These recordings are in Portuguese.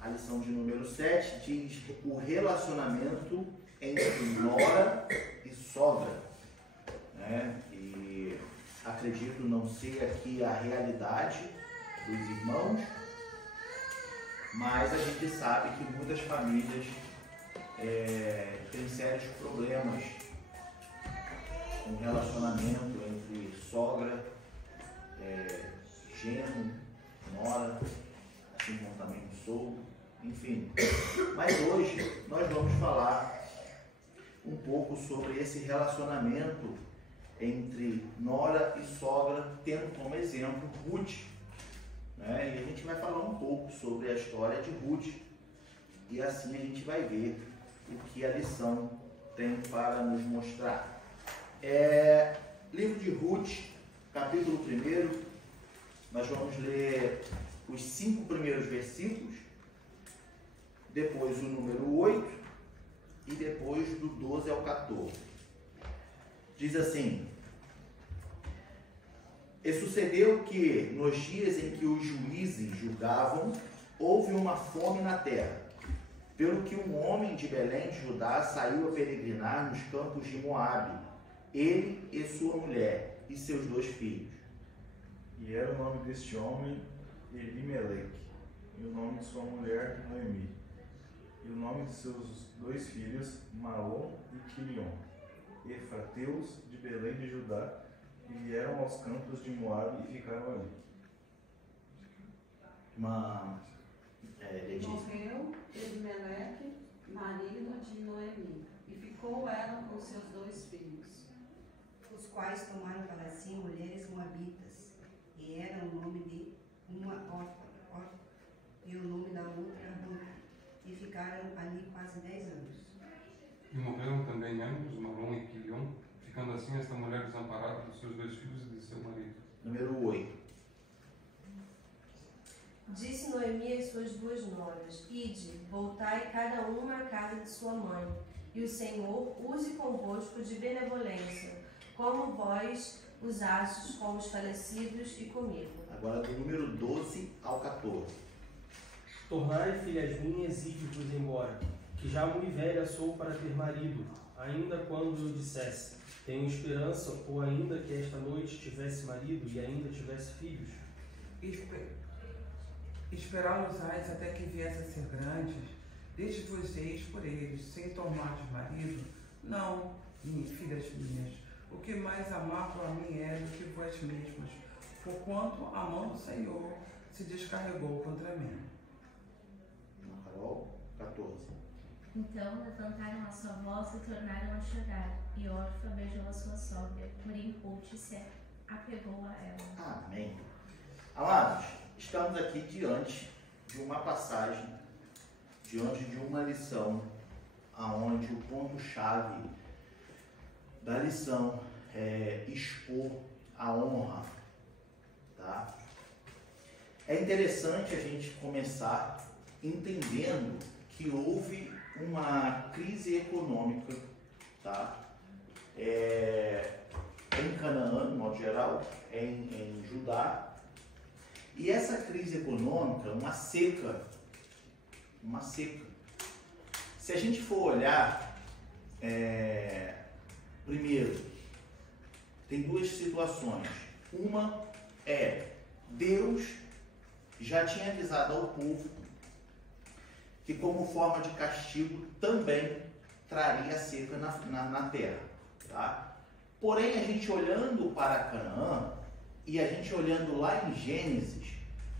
A lição de número 7 diz o relacionamento entre nora e sogra, né? E acredito não ser aqui a realidade dos irmãos, mas a gente sabe que muitas famílias têm sérios problemas com relacionamento entre sogra, genro, nora, assim como também o sogro, enfim. Mas hoje nós vamos falar um pouco sobre esse relacionamento entre nora e sogra, tendo como exemplo Ruth, né? E a gente vai falar um pouco sobre a história de Ruth, e assim a gente vai ver o que a lição tem para nos mostrar. Livro de Ruth, capítulo 1, nós vamos ler os 5 primeiros versículos, depois o número 8 e depois do 12 ao 14. Diz assim: E sucedeu que, nos dias em que os juízes julgavam, houve uma fome na terra, pelo que um homem de Belém de Judá saiu a peregrinar nos campos de Moabe, ele e sua mulher e seus 2 filhos. E era o nome deste homem Elimeleque, e o nome de sua mulher Noemi, e o nome de seus 2 filhos Malom e Quilion, efrateus de Belém de Judá, e vieram aos campos de Moabe e ficaram ali. Morreu Elimeleque, marido de Noemi, e ficou ela com seus 2 filhos, os quais tomaram para si mulheres moabitas, e era o nome de uma Orfa, e o nome da outra Ruth, e ficaram ali quase 10 anos. E morreram também ambos, Malom e Quilion, ficando assim esta mulher desamparada dos seus 2 filhos e de seu marido. Número 8. Disse Noemi às suas 2 noras: Ide, voltai cada uma à casa de sua mãe, e o Senhor use convosco de benevolência, como vós usastes com os falecidos e comigo. Agora do número 12 ao 14. Tornai, filhas minhas, ide-vos embora, que já muito velha sou para ter marido, ainda quando eu dissesse, tenho esperança, ou ainda que esta noite tivesse marido e ainda tivesse filhos. Esperá-los-ás até que viessem a ser grandes, desde-vos-eis por eles, sem tomar-de marido? Não, filhas minhas, o que mais amável a mim é do que vós mesmas, porquanto a mão do Senhor se descarregou contra mim. Carol, 14. Então levantaram a sua voz e tornaram a chorar, e Orfa beijou a sua sogra, porém Ruth se apegou a ela. Amém. Amados, estamos aqui diante de uma passagem, diante de uma lição, aonde o ponto-chave da lição é expor a honra, tá? É interessante a gente começar entendendo que houve uma crise econômica, tá? Em Canaã, de modo geral, em Judá. E essa crise econômica, uma seca. Se a gente for olhar, primeiro, tem 2 situações. Uma é, Deus já tinha avisado ao povo que como forma de castigo também traria seca na terra, tá? Porém, a gente olhando para Canaã e a gente olhando lá em Gênesis,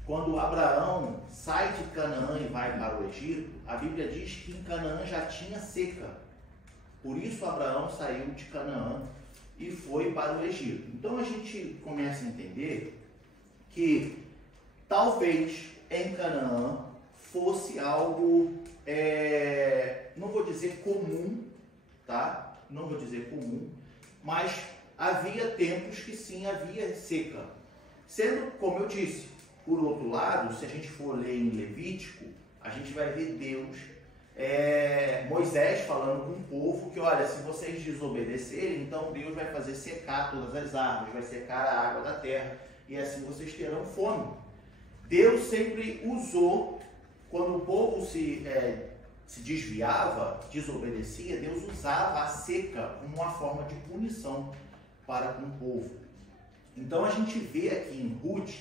quando Abraão sai de Canaã e vai para o Egito, a Bíblia diz que em Canaã já tinha seca. Por isso Abraão saiu de Canaã e foi para o Egito. Então a gente começa a entender que talvez em Canaã fosse algo, não vou dizer comum, tá? Não vou dizer comum, mas havia tempos que sim, havia seca. Sendo, como eu disse, por outro lado, se a gente for ler em Levítico, a gente vai ver Deus, Moisés falando com o povo que, olha, se vocês desobedecerem, então Deus vai fazer secar todas as árvores, vai secar a água da terra, e assim vocês terão fome. Deus sempre usou quando o povo se desviava, desobedecia, Deus usava a seca como uma forma de punição para com o povo. Então a gente vê aqui em Ruth,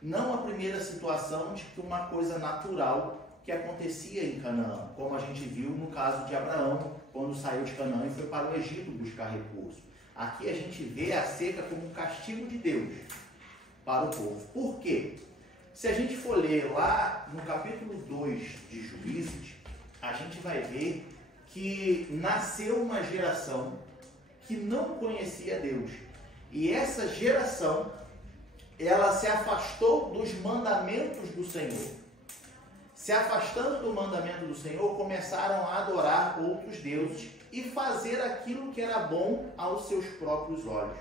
não a primeira situação de que uma coisa natural que acontecia em Canaã, como a gente viu no caso de Abraão, quando saiu de Canaã e foi para o Egito buscar recurso. Aqui a gente vê a seca como um castigo de Deus para o povo. Por quê? Se a gente for ler lá no capítulo 2 de Juízes, a gente vai ver que nasceu uma geração que não conhecia Deus. E essa geração, ela se afastou dos mandamentos do Senhor. Se afastando do mandamento do Senhor, começaram a adorar outros deuses e fazer aquilo que era bom aos seus próprios olhos.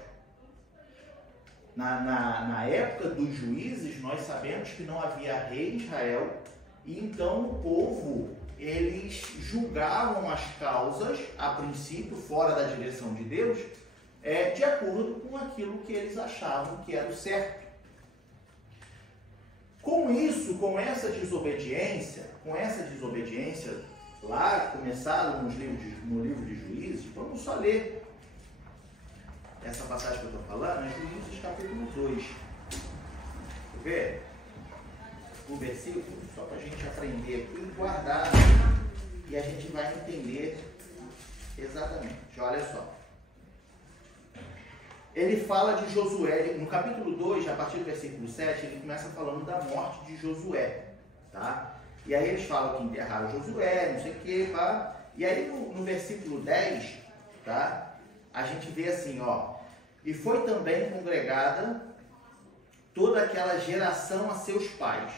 Na época dos juízes, nós sabemos que não havia rei em Israel, e então o povo, eles julgavam as causas, a princípio, fora da direção de Deus, de acordo com aquilo que eles achavam que era o certo. Com isso, com essa desobediência, lá começado no livro de Juízes, vamos só ler essa passagem que eu estou falando, é Juízes capítulo 2. Quer ver? O versículo, só para a gente aprender aqui e guardar, e a gente vai entender exatamente. Olha só. Ele fala de Josué, no capítulo 2, a partir do versículo 7, ele começa falando da morte de Josué, tá? E aí eles falam que enterraram Josué, não sei o que, tá? E aí no versículo 10, tá? A gente vê assim, ó. E foi também congregada toda aquela geração a seus pais,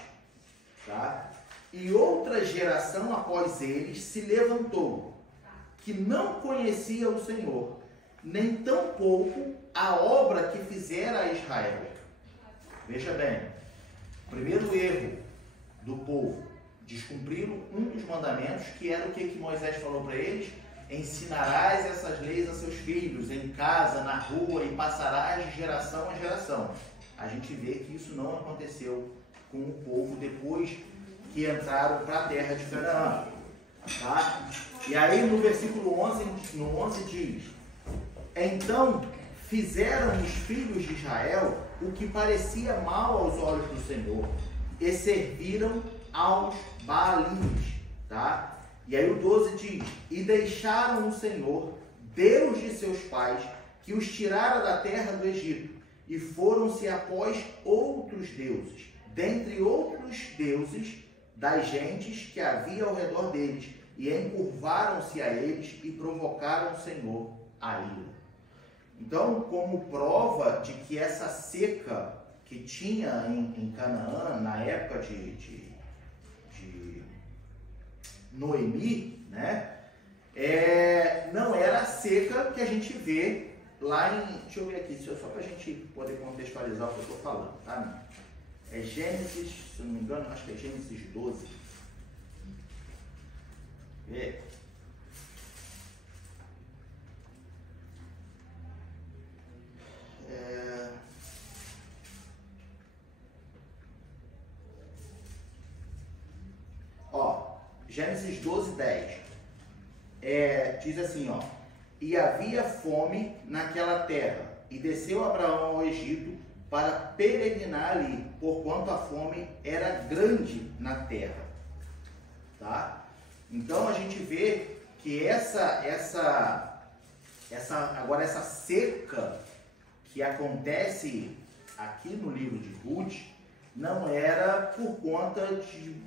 tá? E outra geração após eles se levantou, que não conhecia o Senhor, nem tampouco a obra que fizera a Israel. Veja bem, primeiro erro do povo, descumpriram um dos mandamentos, que era o que Moisés falou para eles: ensinarás essas leis a seus filhos, em casa, na rua, e passarás de geração a geração. A gente vê que isso não aconteceu com o povo depois que entraram para a terra de Canaã, tá? E aí no versículo 11 diz: então fizeram os filhos de Israel o que parecia mal aos olhos do Senhor, e serviram aos Baalins, tá? E aí o 12 diz: e deixaram o Senhor, Deus de seus pais, que os tirara da terra do Egito, e foram-se após outros deuses, dentre outros deuses das gentes que havia ao redor deles, e encurvaram-se a eles e provocaram o Senhor a ira. Então, como prova de que essa seca que tinha em Canaã, na época de Noemi, né, não era a seca que a gente vê lá em... Deixa eu ver aqui, só para a gente poder contextualizar o que eu estou falando, tá? É Gênesis, se eu não me engano, acho que é Gênesis 12. Gênesis 12, 10. Diz assim, ó: e havia fome naquela terra, e desceu Abraão ao Egito para peregrinar ali, porquanto a fome era grande na terra. Tá? Então a gente vê que essa seca que acontece aqui no livro de Ruth não era por conta de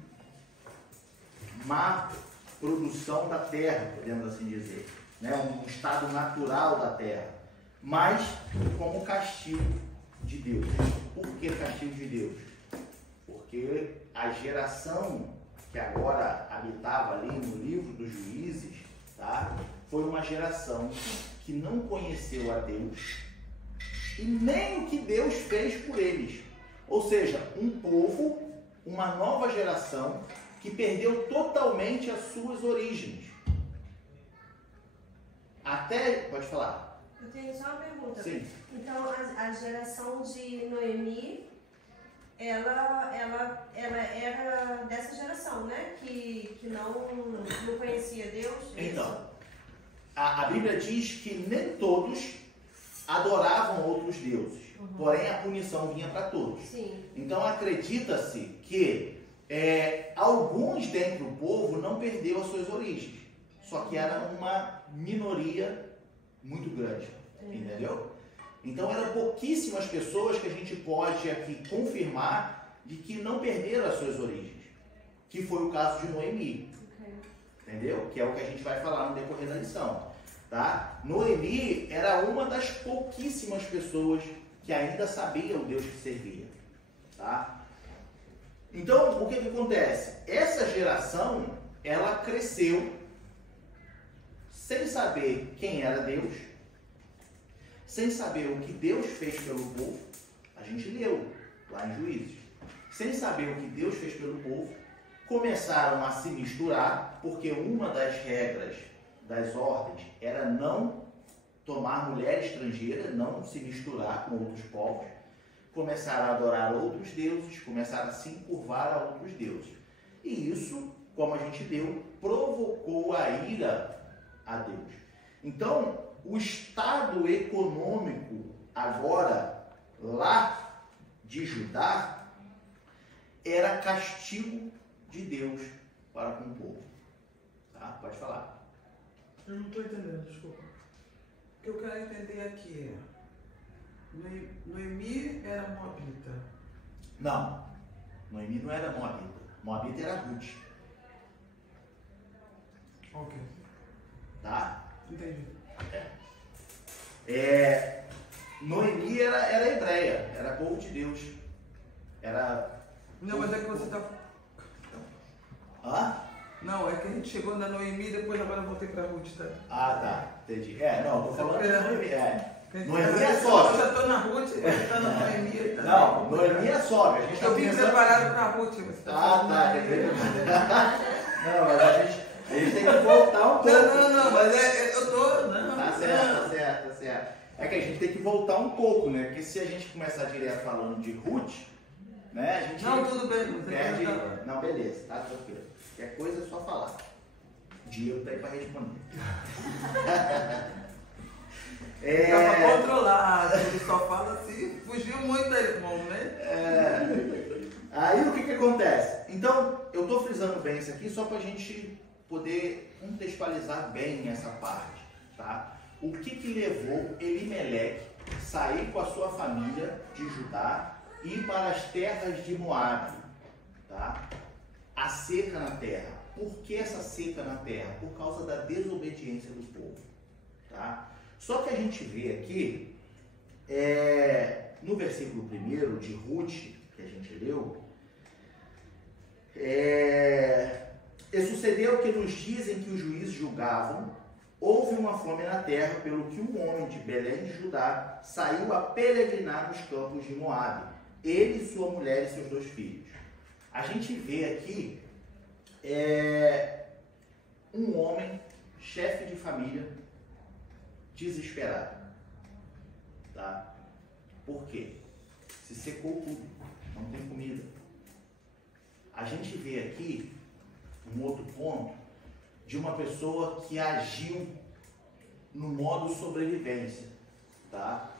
má produção da terra, podemos assim dizer, né? Um estado natural da terra, mas como castigo de Deus. Por que castigo de Deus? Porque a geração que agora habitava ali no livro dos Juízes, tá? Foi uma geração que não conheceu a Deus e nem o que Deus fez por eles. Ou seja, um povo, uma nova geração que perdeu totalmente as suas origens. Pode falar. Eu tenho só uma pergunta. Sim. Então, a geração de Noemi, ela era dessa geração, geração, né? Que não conhecia Deus. Então, a Bíblia diz que nem todos adoravam outros deuses, porém a punição vinha para todos. Sim. Então acredita-se que alguns dentro do povo não perdeu as suas origens, só que era uma minoria muito grande, entendeu? Então eram pouquíssimas pessoas que a gente pode aqui confirmar de que não perderam as suas origens, que foi o caso de Noemi, entendeu? Que é o que a gente vai falar no decorrer da lição, tá? Noemi era uma das pouquíssimas pessoas que ainda sabia o Deus que servia, tá? Então, o que acontece? Essa geração, ela cresceu sem saber quem era Deus, sem saber o que Deus fez pelo povo. A gente leu lá em Juízes. Sem saber o que Deus fez pelo povo, começaram a se misturar, porque uma das regras das ordens era não tomar mulher estrangeira, não se misturar com outros povos. Começaram a adorar outros deuses, começaram a se encurvar a outros deuses. E isso, como a gente leu, provocou a ira a Deus. Então, o estado econômico agora, lá de Judá, era castigo de Deus para com o povo. Tá? Pode falar. Eu não estou entendendo, desculpa. O que eu quero entender aqui é, Noemi era moabita. Não, Noemi não era moabita. Moabita era Ruth. Ok. Tá? Entendi. Noemi era hebreia, era povo de Deus. Não, mas é que você está... Hã? Não, é que a gente chegou na Noemi e depois agora eu voltei para Ruth, tá? Ah, tá. Entendi. Não, tô falando de Noemi. Noemi é Eu sóbria. já estou na Ruth, você está na Noemi. Tá? Não, Noemi é sóbria. A gente Eu vim preparado para Ruth. Você tá tá. Não, mas a gente tem que voltar um pouco. Não, mas eu tô... Não, tá certo. É que a gente tem que voltar um pouco, né? Porque se a gente começar direto falando de Ruth, né? A gente não, tudo bem. Não, perde... Não, beleza, tá tranquilo. Qualquer coisa é só falar. Diego tá aí para responder. Tava controlado, ele só fala assim, fugiu muito da irmão, né? Aí o que acontece? Então, eu tô frisando bem isso aqui só pra gente poder contextualizar bem essa parte, tá? O que levou Elimeleque a sair com a sua família de Judá e ir para as terras de Moabe, tá? A seca na terra. Por que essa seca na terra? Por causa da desobediência do povo, tá? Só que a gente vê aqui, no versículo 1 de Ruth, que a gente leu, e sucedeu que nos dias em que os juízes julgavam, houve uma fome na terra, pelo que um homem de Belém de Judá saiu a peregrinar nos campos de Moabe, ele, sua mulher e seus 2 filhos. A gente vê aqui um homem, chefe de família, desesperado, tá? Por quê? Se secou tudo, não tem comida. A gente vê aqui um outro ponto de uma pessoa que agiu no modo sobrevivência, tá?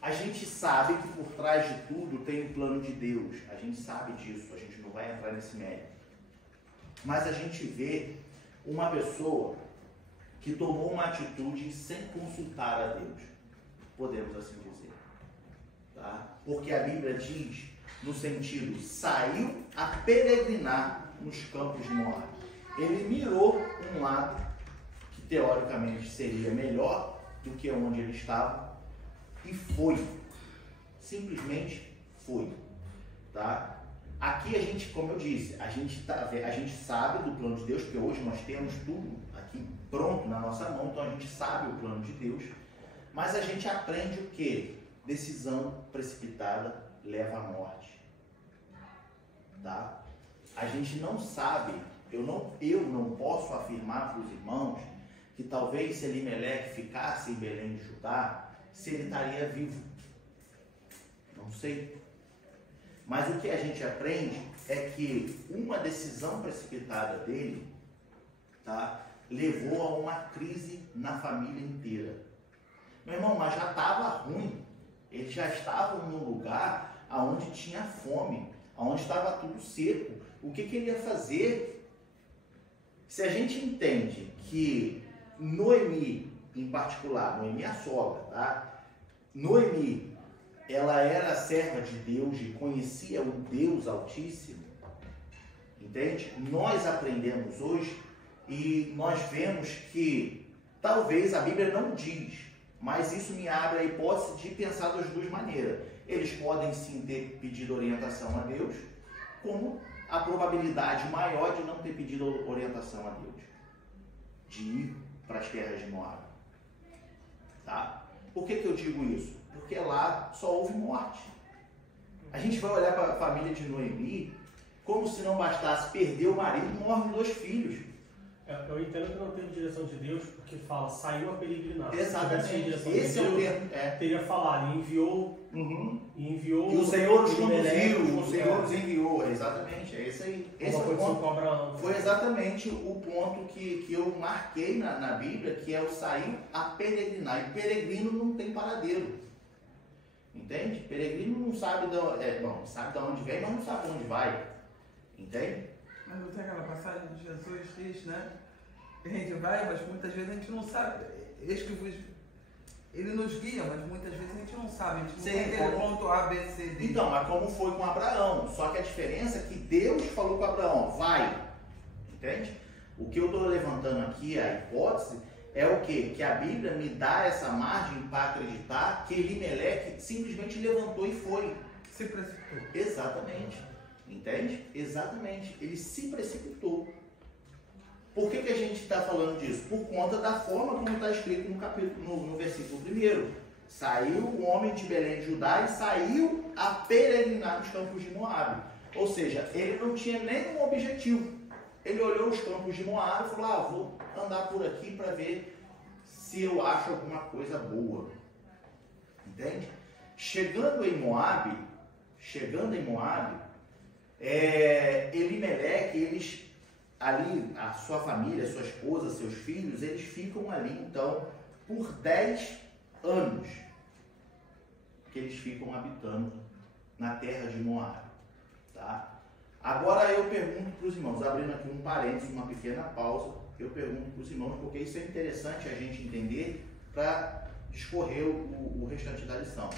A gente sabe que por trás de tudo tem o plano de Deus, a gente sabe disso, a gente não vai entrar nesse mérito. Mas a gente vê uma pessoa que tomou uma atitude sem consultar a Deus, podemos assim dizer, tá? Porque a Bíblia diz, no sentido, saiu a peregrinar nos campos de Moabe. Ele mirou um lado que teoricamente seria melhor do que onde ele estava e foi, simplesmente foi, tá? Aqui a gente, como eu disse, a gente sabe do plano de Deus, porque hoje nós temos tudo aqui pronto na nossa mão, então a gente sabe o plano de Deus, mas a gente aprende o quê? Decisão precipitada leva à morte, tá? A gente não sabe, eu não posso afirmar para os irmãos que talvez se Elimeleque ficasse em Belém de Judá, se ele estaria vivo. Não sei. Mas o que a gente aprende é que uma decisão precipitada dele, tá, levou a uma crise na família inteira. Meu irmão, mas já estava ruim. Eles já estavam num lugar onde tinha fome, onde estava tudo seco. O que ele ia fazer? Se a gente entende que Noemi, em particular, Noemi a sogra, tá? Noemi, ela era serva de Deus e conhecia o Deus Altíssimo, entende? Nós aprendemos hoje e nós vemos que talvez a Bíblia não diz, mas isso me abre a hipótese de pensar das duas maneiras. Eles podem sim ter pedido orientação a Deus, como a probabilidade maior de não ter pedido orientação a Deus, de ir para as terras de Moab. Tá? Por que eu digo isso? Porque lá só houve morte. A gente vai olhar para a família de Noemi como se não bastasse perder o marido, morrem 2 filhos. Eu entendo que não teve direção de Deus, porque fala, saiu a peregrinar. Exatamente. Esse é o termo. Teria falado, e enviou. E enviou. E o Senhor os conduziu, o Senhor os enviou. Exatamente, é isso aí. Esse é o ponto. Foi exatamente o ponto que eu marquei na Bíblia, que é o sair a peregrinar. E peregrino não tem paradeiro. Entende? Peregrino não sabe sabe de onde vem, mas não sabe de onde vai. Entende? Mas não tem aquela passagem de Jesus diz, né? Que a gente vai, mas muitas vezes a gente não sabe. Ele nos guia, mas muitas vezes a gente não sabe. A gente não tem aquele ponto A, B, C, D. Então, mas como foi com Abraão? Só que a diferença é que Deus falou com Abraão, vai. Entende? O que eu estou levantando aqui, a hipótese, é o quê? Que a Bíblia me dá essa margem para acreditar que Elimeleque simplesmente levantou e foi. Se precipitou. Exatamente. Entende? Exatamente. Ele se precipitou. Por que a gente está falando disso? Por conta da forma como está escrito no versículo 1. Saiu o homem de Belém de Judá e saiu a peregrinar nos campos de Moabe. Ou seja, ele não tinha nenhum objetivo. Ele olhou os campos de Moabe e falou, vou andar por aqui para ver se eu acho alguma coisa boa. Entende? Chegando em Moabe, Elimeleque, eles ali, a sua família, sua esposa, seus filhos, eles ficam ali então por 10 anos que eles ficam habitando na terra de Moabe, tá? Agora eu pergunto para os irmãos, abrindo aqui um parênteses, uma pequena pausa, eu pergunto para os irmãos, porque isso é interessante a gente entender para discorrer o restante da lição.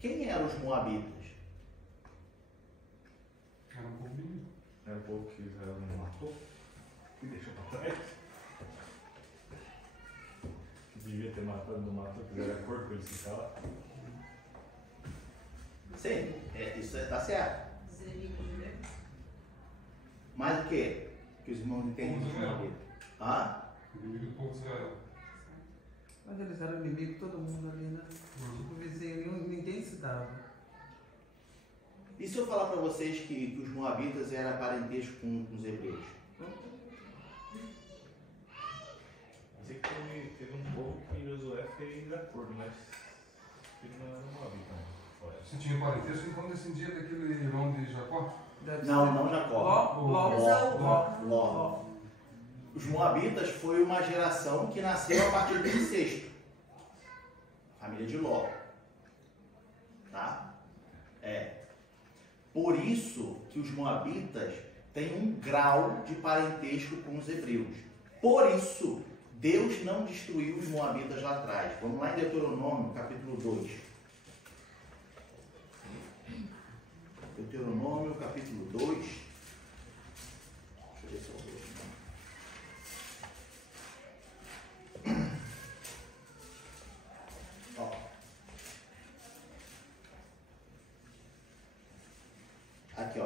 Quem eram os moabitas? Era um povo que Israel não matou e deixou para trás. Que devia ter matado, não matou, que era acordo com eles ficar lá. Sim, isso está certo. Mas o que? Que os irmãos entendem de Moabita? Inimigo do povo de Israel. Mas eles eram inimigos de todo mundo ali, né? Tipo, vizinho, ninguém se dava. E se eu falar para vocês que os moabitas eram parentesco com os hebreus? Sei que teve um povo que Josué fez acordo, mas ele não era moabita. Você tinha parentesco, então descendia daquele irmão de Jacó? Não Jacó. Ló. Os moabitas foi uma geração que nasceu a partir do incesto. Família de Ló. Tá? Por isso que os moabitas têm um grau de parentesco com os hebreus. Por isso, Deus não destruiu os moabitas lá atrás. Vamos lá em Deuteronômio, capítulo 2. Deuteronômio, capítulo 2. Deixa eu ver se eu vou. Aqui,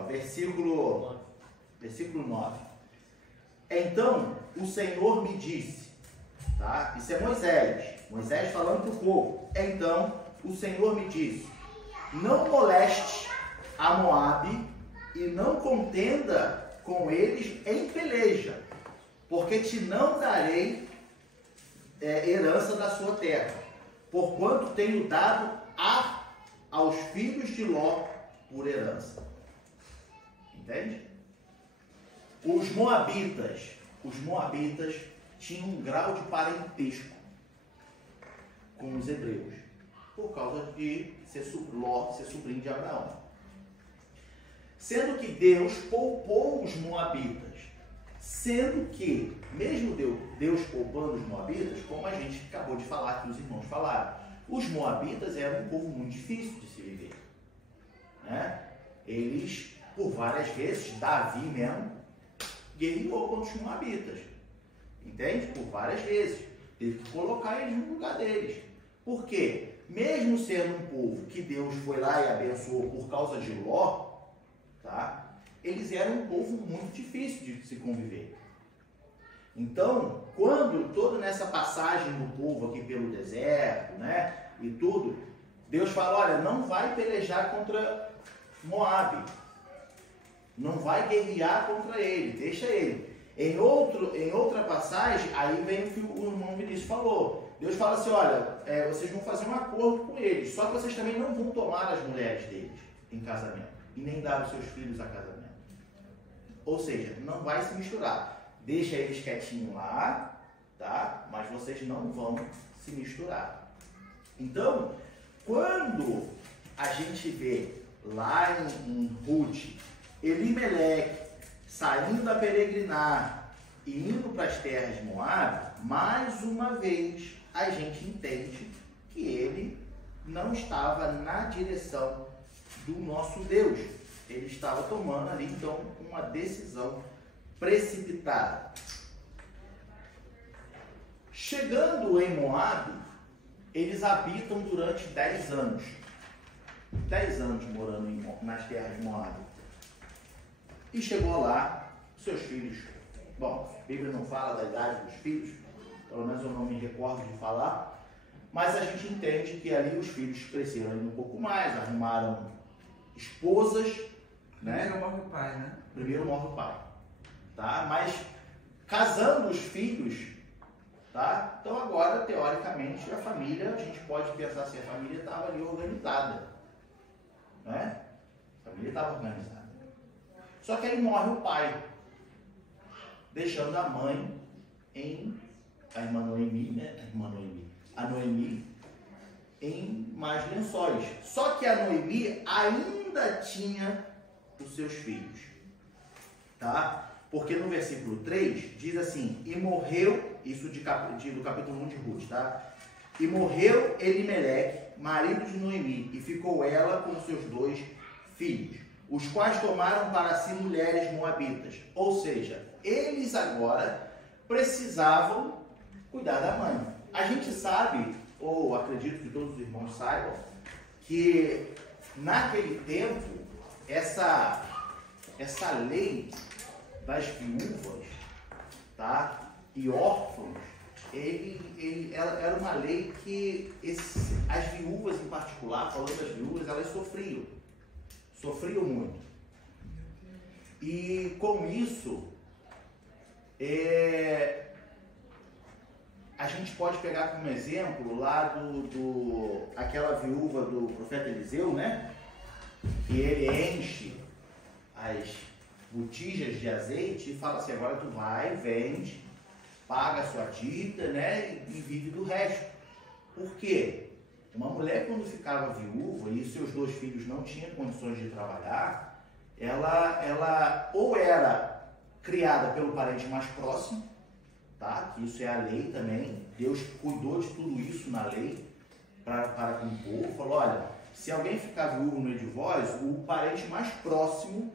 versículo 9. Então, o Senhor me disse, tá? Isso é Moisés falando para o povo. Então, o Senhor me disse, não moleste a Moabe e não contenda com eles em peleja, porque te não darei herança da sua terra, porquanto tenho dado aos filhos de Ló por herança. Entende? Os moabitas tinham um grau de parentesco com os hebreus, por causa de Ló ser sobrinho de Abraão. Sendo que Deus poupou os moabitas, sendo que, mesmo Deus poupando os moabitas, como a gente acabou de falar, que os irmãos falaram, os moabitas eram um povo muito difícil de se viver. Né? Eles, por várias vezes, Davi mesmo, guerreou contra os moabitas. Entende? Por várias vezes. Teve que colocar eles no lugar deles. Por quê? Mesmo sendo um povo que Deus foi lá e abençoou por causa de Ló, tá? Eles eram um povo muito difícil de se conviver. Então, quando toda nessa passagem do povo aqui pelo deserto, né, e tudo, Deus fala, olha, não vai pelejar contra Moabe, não vai guerrear contra ele, deixa ele. Em outra passagem, aí vem o que o irmão Vinícius falou. Deus fala assim, olha, vocês vão fazer um acordo com eles, só que vocês também não vão tomar as mulheres deles em casamento, e nem dar os seus filhos a casamento. Ou seja, não vai se misturar. Deixa eles quietinhos lá, tá? Mas vocês não vão se misturar. Então, quando a gente vê lá em Ruth, Elimeleque saindo a peregrinar e indo para as terras de Moabe, mais uma vez a gente entende que ele não estava na direção do nosso Deus. Ele estava tomando ali, então, uma decisão precipitada. Chegando em Moabe, eles habitam durante 10 anos. 10 anos morando nas terras de Moabe. E chegou lá, seus filhos, bom, a Bíblia não fala da idade dos filhos, pelo menos eu não me recordo de falar, mas a gente entende que ali os filhos cresceram ainda um pouco mais, arrumaram esposas, né? Primeiro morre o pai, né? Primeiro morre o pai, tá? Mas casando os filhos, tá? Então agora, teoricamente, a família, a gente pode pensar assim, a família estava ali organizada, né? A família estava organizada. Só que aí morre o pai, deixando a mãe a irmã Noemi, né? A Noemi em mais lençóis. Só que a Noemi ainda tinha os seus filhos, tá? Porque no versículo 3 diz assim, e morreu, isso do capítulo 1 de Ruth, tá? E morreu Elimeleque, marido de Noemi, e ficou ela com seus 2 filhos, os quais tomaram para si mulheres moabitas. Ou seja, eles agora precisavam cuidar da mãe. A gente sabe, ou acredito que todos os irmãos saibam, que naquele tempo, essa lei das viúvas, tá? E órfãos, ela era uma lei que as viúvas em particular, falando das viúvas, elas sofriam muito. E com isso, a gente pode pegar como exemplo lá aquela viúva do profeta Eliseu, né? Que ele enche as botijas de azeite e fala assim, agora tu vai, vende, paga a sua dívida, né? E vive do resto. Por quê? Uma mulher, quando ficava viúva e seus 2 filhos não tinham condições de trabalhar, ela ou era criada pelo parente mais próximo, tá? Que isso é a lei também. Deus cuidou de tudo isso na lei para com o povo. Falou, olha, se alguém ficar viúvo no meio de vós, o parente mais próximo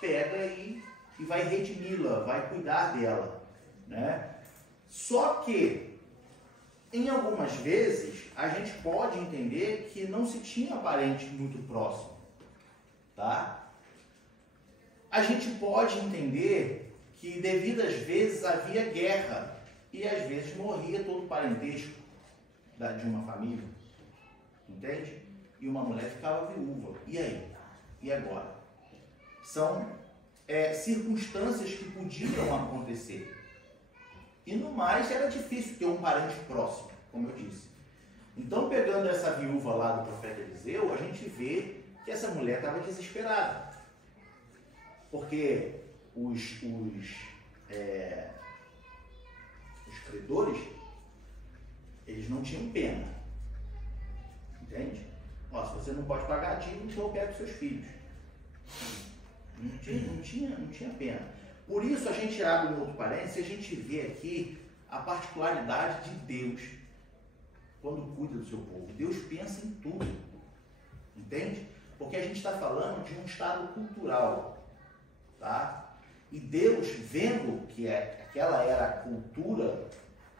pega e vai redimi-la, vai cuidar dela, né? Só que, em algumas vezes, a gente pode entender que não se tinha parente muito próximo, tá? A gente pode entender que, devido às vezes, havia guerra e às vezes morria todo o parentesco de uma família, entende? E uma mulher ficava viúva. E aí? E agora? São circunstâncias que podiam acontecer. E no mais era difícil ter um parente próximo, como eu disse. Então, pegando essa viúva lá do profeta Eliseu, a gente vê que essa mulher estava desesperada. Porque os credores, eles não tinham pena. Entende? Ó, se você não pode pagar a dívida, então eu pego seus filhos. Não tinha pena. Por isso a gente abre um outro parênteses e a gente vê aqui a particularidade de Deus quando cuida do seu povo. Deus pensa em tudo. Entende? Porque a gente está falando de um estado cultural. Tá? E Deus, vendo que aquela era a cultura,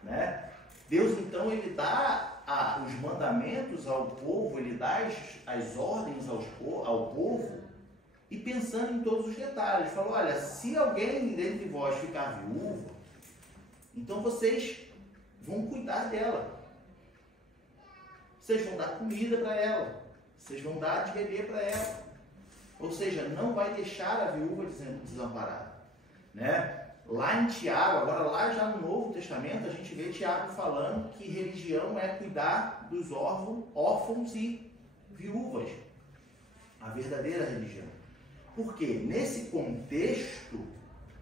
né? Deus então ele dá os mandamentos ao povo, ele dá as ordens ao povo, e pensando em todos os detalhes. Falou, olha, se alguém dentre vós ficar viúva, então vocês vão cuidar dela. Vocês vão dar comida para ela. Vocês vão dar de beber para ela. Ou seja, não vai deixar a viúva desamparada. Né? Lá em Tiago, agora lá já no Novo Testamento, a gente vê Tiago falando que religião é cuidar dos órfãos e viúvas. A verdadeira religião. Porque nesse contexto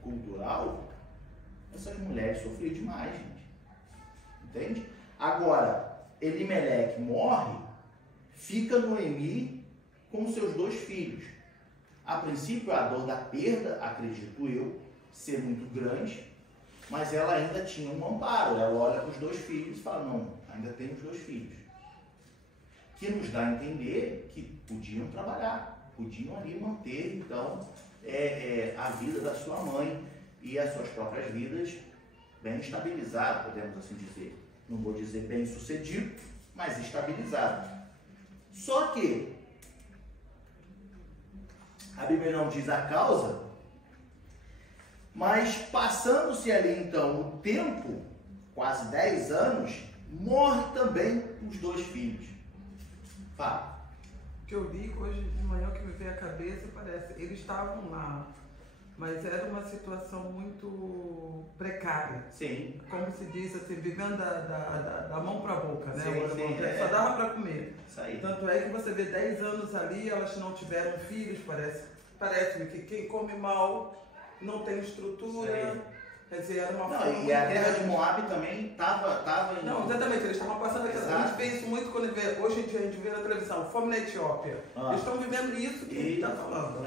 cultural, essas mulheres sofriam demais, gente. Entende? Agora, Elimeleque morre, fica Noemi com seus 2 filhos. A princípio, a dor da perda, acredito eu, ser muito grande, mas ela ainda tinha um amparo. Ela olha para os 2 filhos e fala, não, ainda tenho os 2 filhos. Que nos dá a entender que podiam trabalhar, podiam ali manter, então, a vida da sua mãe e as suas próprias vidas bem estabilizadas, podemos assim dizer. Não vou dizer bem sucedido, mas estabilizado. Só que a Bíblia não diz a causa, mas passando-se ali então o tempo, quase 10 anos, morre também os 2 filhos. Fala. O que eu li hoje de manhã, que me veio à cabeça, parece, eles estavam lá, mas era uma situação muito precária. Sim. Como se diz assim, vivendo da mão para a boca, né? Sim, só dava para comer. Isso aí. Tanto é que você vê 10 anos ali, elas não tiveram filhos, parece-me que quem come mal não tem estrutura. Quer dizer, era uma forma. E a terra de Moab também estava em. Não, exatamente, eles estavam passando aqui. A gente vê isso muito quando hoje em dia a gente vê na televisão, fome na Etiópia. Eles estão vivendo isso que a gente está falando.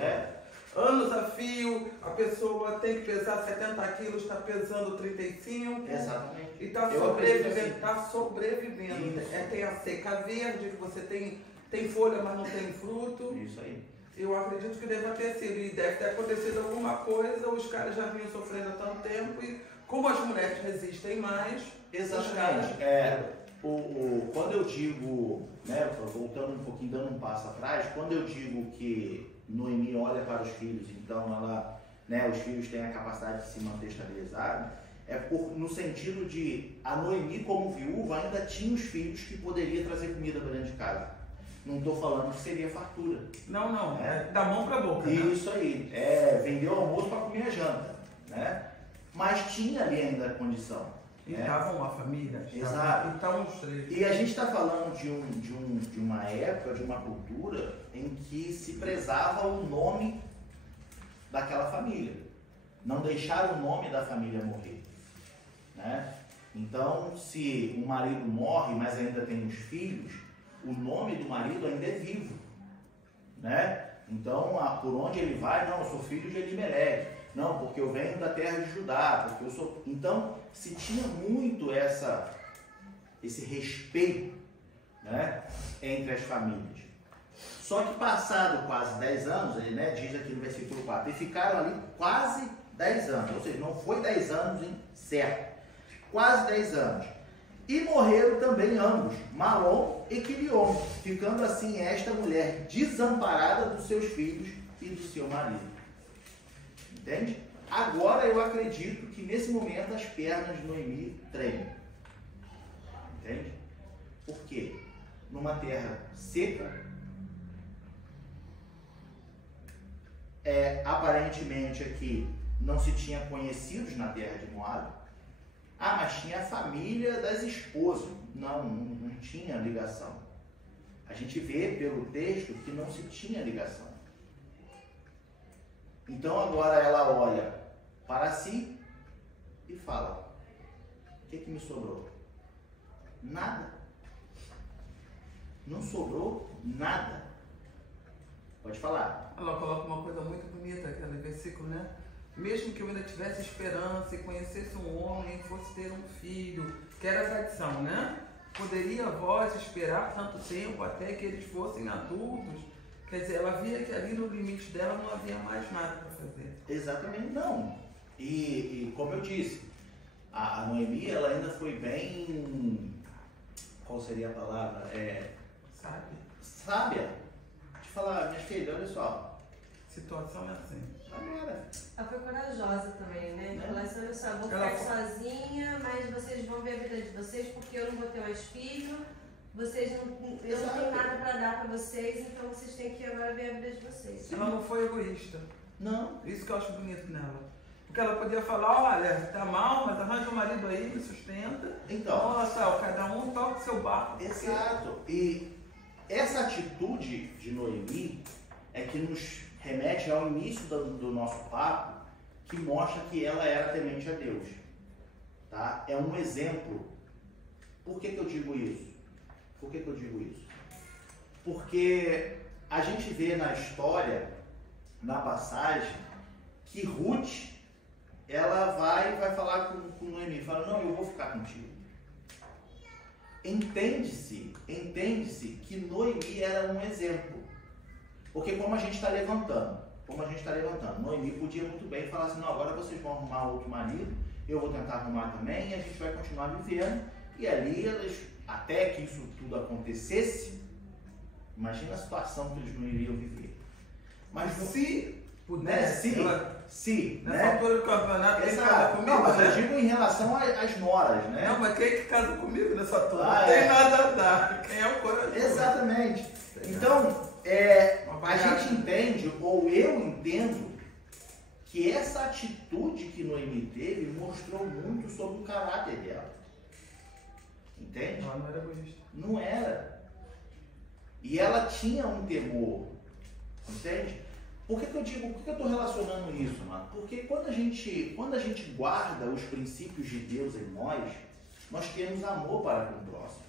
Anos a fio, a pessoa tem que pesar 70 quilos, está pesando 35. Exatamente. E está sobrevivendo. Está sobrevivendo. Tem a seca verde, que você tem folha, mas não tem fruto. Isso aí. Eu acredito que deva ter sido, e deve ter acontecido alguma coisa, os caras já vinham sofrendo há tanto tempo, e como as mulheres resistem mais, exatamente. Quando eu digo, né, voltando um pouquinho, dando um passo atrás, quando eu digo que Noemi olha para os filhos, então ela, né, os filhos têm a capacidade de se manter estabilizados, no sentido de a Noemi como viúva ainda tinha os filhos que poderia trazer comida para dentro de casa. Não estou falando que seria fartura. Não. Da mão para a boca. Isso aí. Vendeu o almoço para comer a janta. Né? Mas tinha ali ainda a condição. E estavam a família. Exato. Então, os 3. E a gente está falando de uma época, de uma cultura em que se prezava o nome daquela família. Não deixar o nome da família morrer. Né? Então, se o marido morre, mas ainda tem os filhos, o nome do marido ainda é vivo, né? Então, por onde ele vai, não, eu sou filho de Elimeleque, não, porque eu venho da terra de Judá, porque eu sou... Então, se tinha muito esse respeito, né, entre as famílias. Só que passado quase 10 anos, ele, né, diz aqui no versículo 4, e ficaram ali quase 10 anos, ou seja, não foi 10 anos certo, quase 10 anos. E morreram também ambos, Malom e Quilion, ficando assim esta mulher desamparada dos seus filhos e do seu marido. Entende? Agora eu acredito que nesse momento as pernas de Noemi tremem. Entende? Por quê? Numa terra seca, aparentemente aqui não se tinha conhecidos na terra de Moab. Mas tinha a família das esposas. Não tinha ligação. A gente vê pelo texto que não se tinha ligação. Então agora ela olha para si e fala: o que me sobrou? Nada. Não sobrou nada. Pode falar. Ela coloca uma coisa muito bonita, aquele versículo, né? Mesmo que eu ainda tivesse esperança e conhecesse um homem e fosse ter um filho, que era a tradição, né? Poderia vós esperar tanto tempo até que eles fossem adultos? Quer dizer, ela via que ali no limite dela não havia mais nada para fazer. Exatamente, não. E como eu disse, a Noemi, ela ainda foi bem... Qual seria a palavra? Sábia. De falar: minha filha, olha só. Situação é assim. Agora. Ela foi corajosa também, né? Ela disse: olha só, eu vou Ela ficar sozinha, mas vocês vão ver a vida de vocês, porque eu não vou ter mais filho, vocês não, eu não tenho nada para dar para vocês, então vocês têm que agora ver a vida de vocês. Ela não foi egoísta. Não. Isso que eu acho bonito nela. Porque ela podia falar: olha, tá mal, mas arranja um marido aí, me sustenta. Então. Nossa, cada um toca o seu barco. Exato. E essa atitude de Noemi é que nos remete ao início do nosso papo, que mostra que ela era temente a Deus. Tá? É um exemplo. Por que eu digo isso? Por que eu digo isso? Porque a gente vê na história, na passagem, que Ruth, ela vai falar com Noemi, fala: não, eu vou ficar contigo. Entende-se que Noemi era um exemplo. Porque como a gente está levantando, Noemi podia muito bem falar assim: não, agora vocês vão arrumar outro marido, eu vou tentar arrumar também, e a gente vai continuar vivendo. E ali, até que isso tudo acontecesse, imagina a situação que eles não iriam viver. Mas se pudesse, se nessa né? altura do campeonato, quem Exato. casa comigo, não, mas né? eu digo em relação às noras, né? Não, mas quem que casa comigo nessa altura? Ah, não tem é. nada a dar. Quem é o corajoso? Exatamente. Então, a gente entende, ou eu entendo, que essa atitude que Noemi teve mostrou muito sobre o caráter dela. Entende? Ela não era egoísta. Não era. E ela tinha um temor. Entende? Por que eu estou relacionando isso, mano? Porque quando a gente guarda os princípios de Deus em nós temos amor para com o próximo.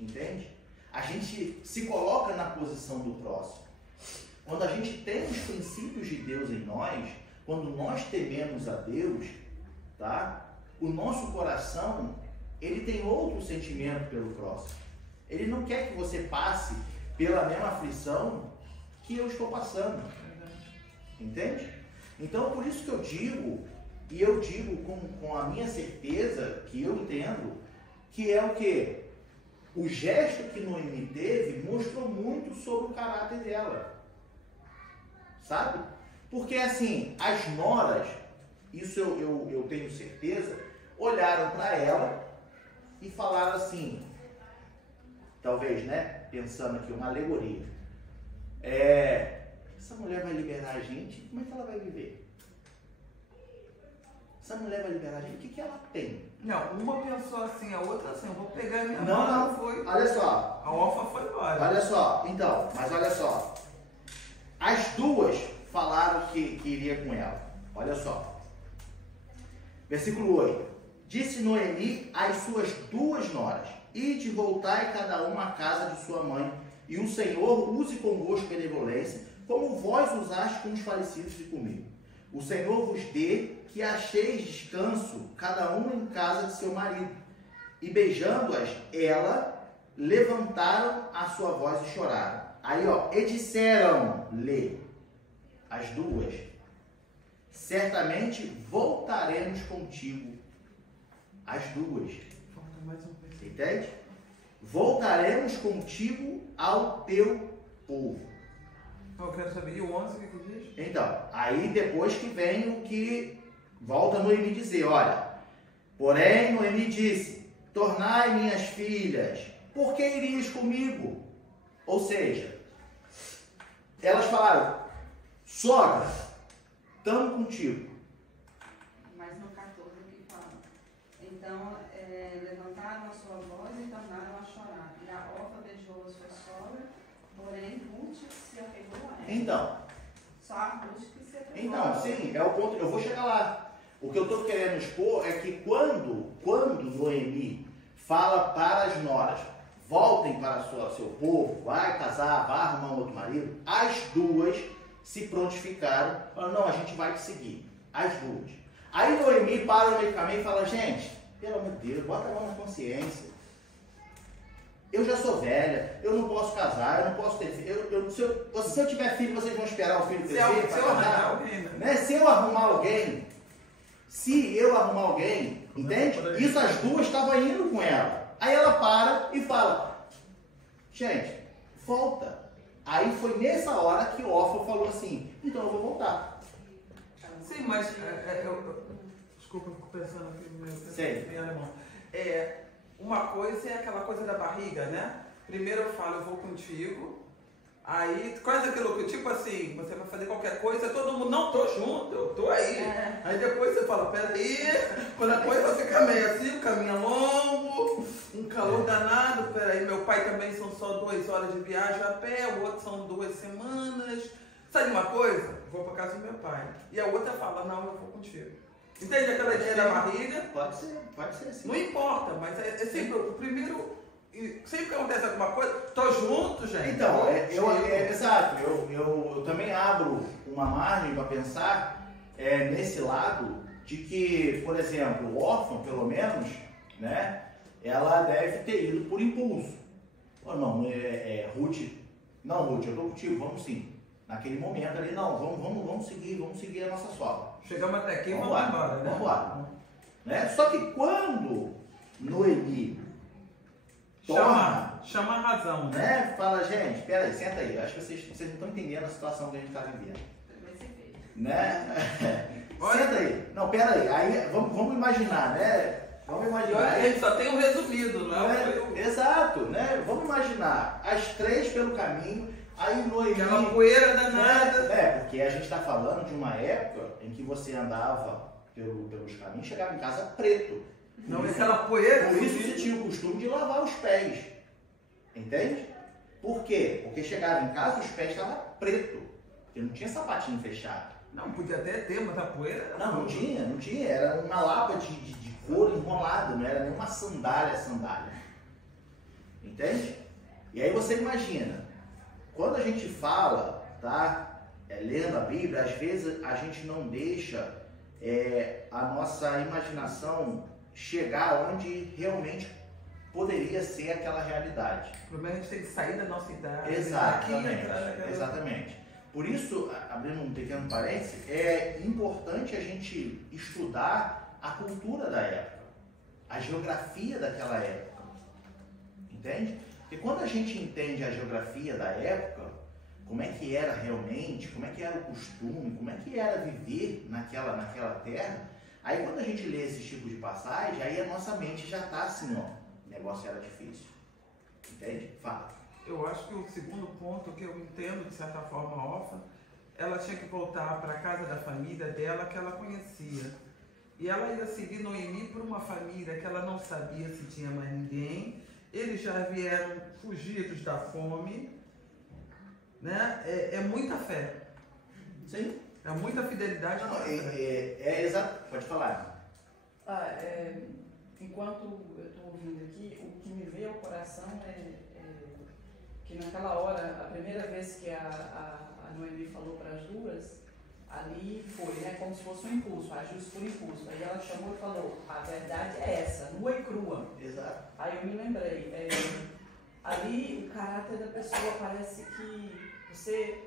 Entende? A gente se coloca na posição do próximo. Quando a gente tem os princípios de Deus em nós, quando nós tememos a Deus, tá? O nosso coração, ele tem outro sentimento pelo próximo. Ele não quer que você passe pela mesma aflição que eu estou passando. Entende? Então, por isso que eu digo, e eu digo com a minha certeza, que eu entendo, que é o quê? O gesto que Noemi teve mostrou muito sobre o caráter dela. Sabe? Porque assim, as noras, isso eu tenho certeza, olharam para ela e falaram assim, talvez, né? Pensando aqui, uma alegoria. Essa mulher vai liberar a gente, como é que ela vai viver? Essa mulher vai liberar a gente, o que ela tem? Não, uma pensou assim, a outra assim, eu vou pegar a minha Não, foi. Olha só. A órfã foi embora. Olha só, então, mas olha só. As duas falaram que iria com ela. Olha só. Versículo 8. Disse Noemi às suas duas noras: ide, voltai cada uma à casa de sua mãe, e o Senhor use convosco benevolência, como vós usaste com os falecidos e comigo. O Senhor vos dê que acheis descanso, cada uma em casa de seu marido. E beijando-as, ela levantaram a sua voz e choraram. Aí, e disseram-lhe as duas: certamente voltaremos contigo. As duas. Entende? Voltaremos contigo ao teu povo. Eu quero saber, e o 11 o que diz? Então, aí depois que vem o que volta Noemi dizer, olha, porém Noemi disse: tornai minhas filhas, por que irias comigo? Ou seja, elas falaram: sogra, estamos contigo. Mas no 14 que fala: Então levantaram a sua voz e tornaram a chorar. E a Orfa beijou a sua sogra, porém Ruth se apegou a ela. Então. Só a Ruth que se apegou. Então, sim, é o ponto. Eu vou chegar lá. O que eu estou querendo expor é que quando Noemi fala para as noras, voltem para seu povo, vai casar, vai arrumar um outro marido, as duas se prontificaram, falaram, não, a gente vai te seguir. As duas. Aí Noemi para no meio do caminho e fala, gente, pelo amor de Deus, bota a mão na consciência. Eu já sou velha, eu não posso casar, eu não posso ter filho. Se eu tiver filho, vocês vão esperar o filho crescer para casar. Né? Se eu arrumar alguém, entende? Isso as duas estavam indo com ela. Aí ela para e fala, gente, volta. Aí foi nessa hora que Orfa falou assim, então eu vou voltar. Sim, mas desculpa, eu fico pensando aqui no meu alemão. Uma coisa é aquela coisa da barriga, né? Primeiro eu falo, eu vou contigo. Aí, quase aquilo que, tipo assim, você vai fazer qualquer coisa, todo mundo, não, tô junto, eu tô aí. Aí depois você fala, peraí, quando a coisa fica meio assim, o caminho é longo, um calor danado, peraí, meu pai também são só 2 horas de viagem a pé, o outro são 2 semanas. Sabe uma coisa? Vou pra casa do meu pai. E a outra fala, não, eu vou contigo. Entende aquela ideia da barriga? Pode ser assim. Não importa, mas é sempre o primeiro. Sempre que acontece alguma coisa, tô junto, gente. Então, exato. Eu também abro uma margem para pensar nesse lado de que, por exemplo, o órfão, pelo menos, né, ela deve ter ido por impulso. Oh, não, Ruth, eu tô contigo, vamos sim. Naquele momento ali, não, vamos seguir a nossa sogra. Chegamos até aqui, vamos embora, né? Vamos embora. Né? Só que quando Noemi chama a razão, né? Fala, gente, peraí, senta aí. Acho que vocês não estão entendendo a situação que a gente está vivendo. Né? Senta aí. Não, peraí. Aí, vamos imaginar, né? Vamos imaginar. A gente só tem um resumido, né? Exato, né? Vamos imaginar. As 3 pelo caminho, aí Noemi... Aquela poeira danada. Porque a gente está falando de uma época em que você andava pelos caminhos e chegava em casa preto. Não, aquela poeira. Por isso você tinha o costume de lavar os pés. Entende? Por quê? Porque chegava em casa os pés estavam pretos. Porque não tinha sapatinho fechado. Não, podia até ter, mas a poeira... Não tinha. Era uma lapa de couro enrolado, não era nenhuma sandália. Entende? E aí você imagina, quando a gente fala, tá? Lendo a Bíblia, às vezes a gente não deixa a nossa imaginação chegar onde realmente poderia ser aquela realidade. O problema é a gente tem que sair da nossa idade. Exatamente. Por isso, abrindo um pequeno parênteses, é importante a gente estudar a cultura da época, a geografia daquela época. Entende? Porque quando a gente entende a geografia da época, como é que era realmente, como é que era o costume, como é que era viver naquela terra, aí quando a gente lê esses tipos de passagem, aí a nossa mente já está assim, ó, o negócio era difícil. Entende? Fala. Eu acho que o segundo ponto que eu entendo, de certa forma, órfã, ela tinha que voltar para a casa da família dela que ela conhecia. E ela ia seguir Noemi por uma família que ela não sabia se tinha mais ninguém. Eles já vieram fugidos da fome. Né? É muita fé. Sim. É muita fidelidade. Não, exato. Pode falar. Enquanto eu estou ouvindo aqui, o que me veio ao coração é que naquela hora, a primeira vez que a Noemi falou para as duas, ali foi, né, como se fosse um impulso, agiu-se por impulso. Aí ela chamou e falou, a verdade é essa, nua e crua. Exato. Aí eu me lembrei, ali o caráter da pessoa parece que você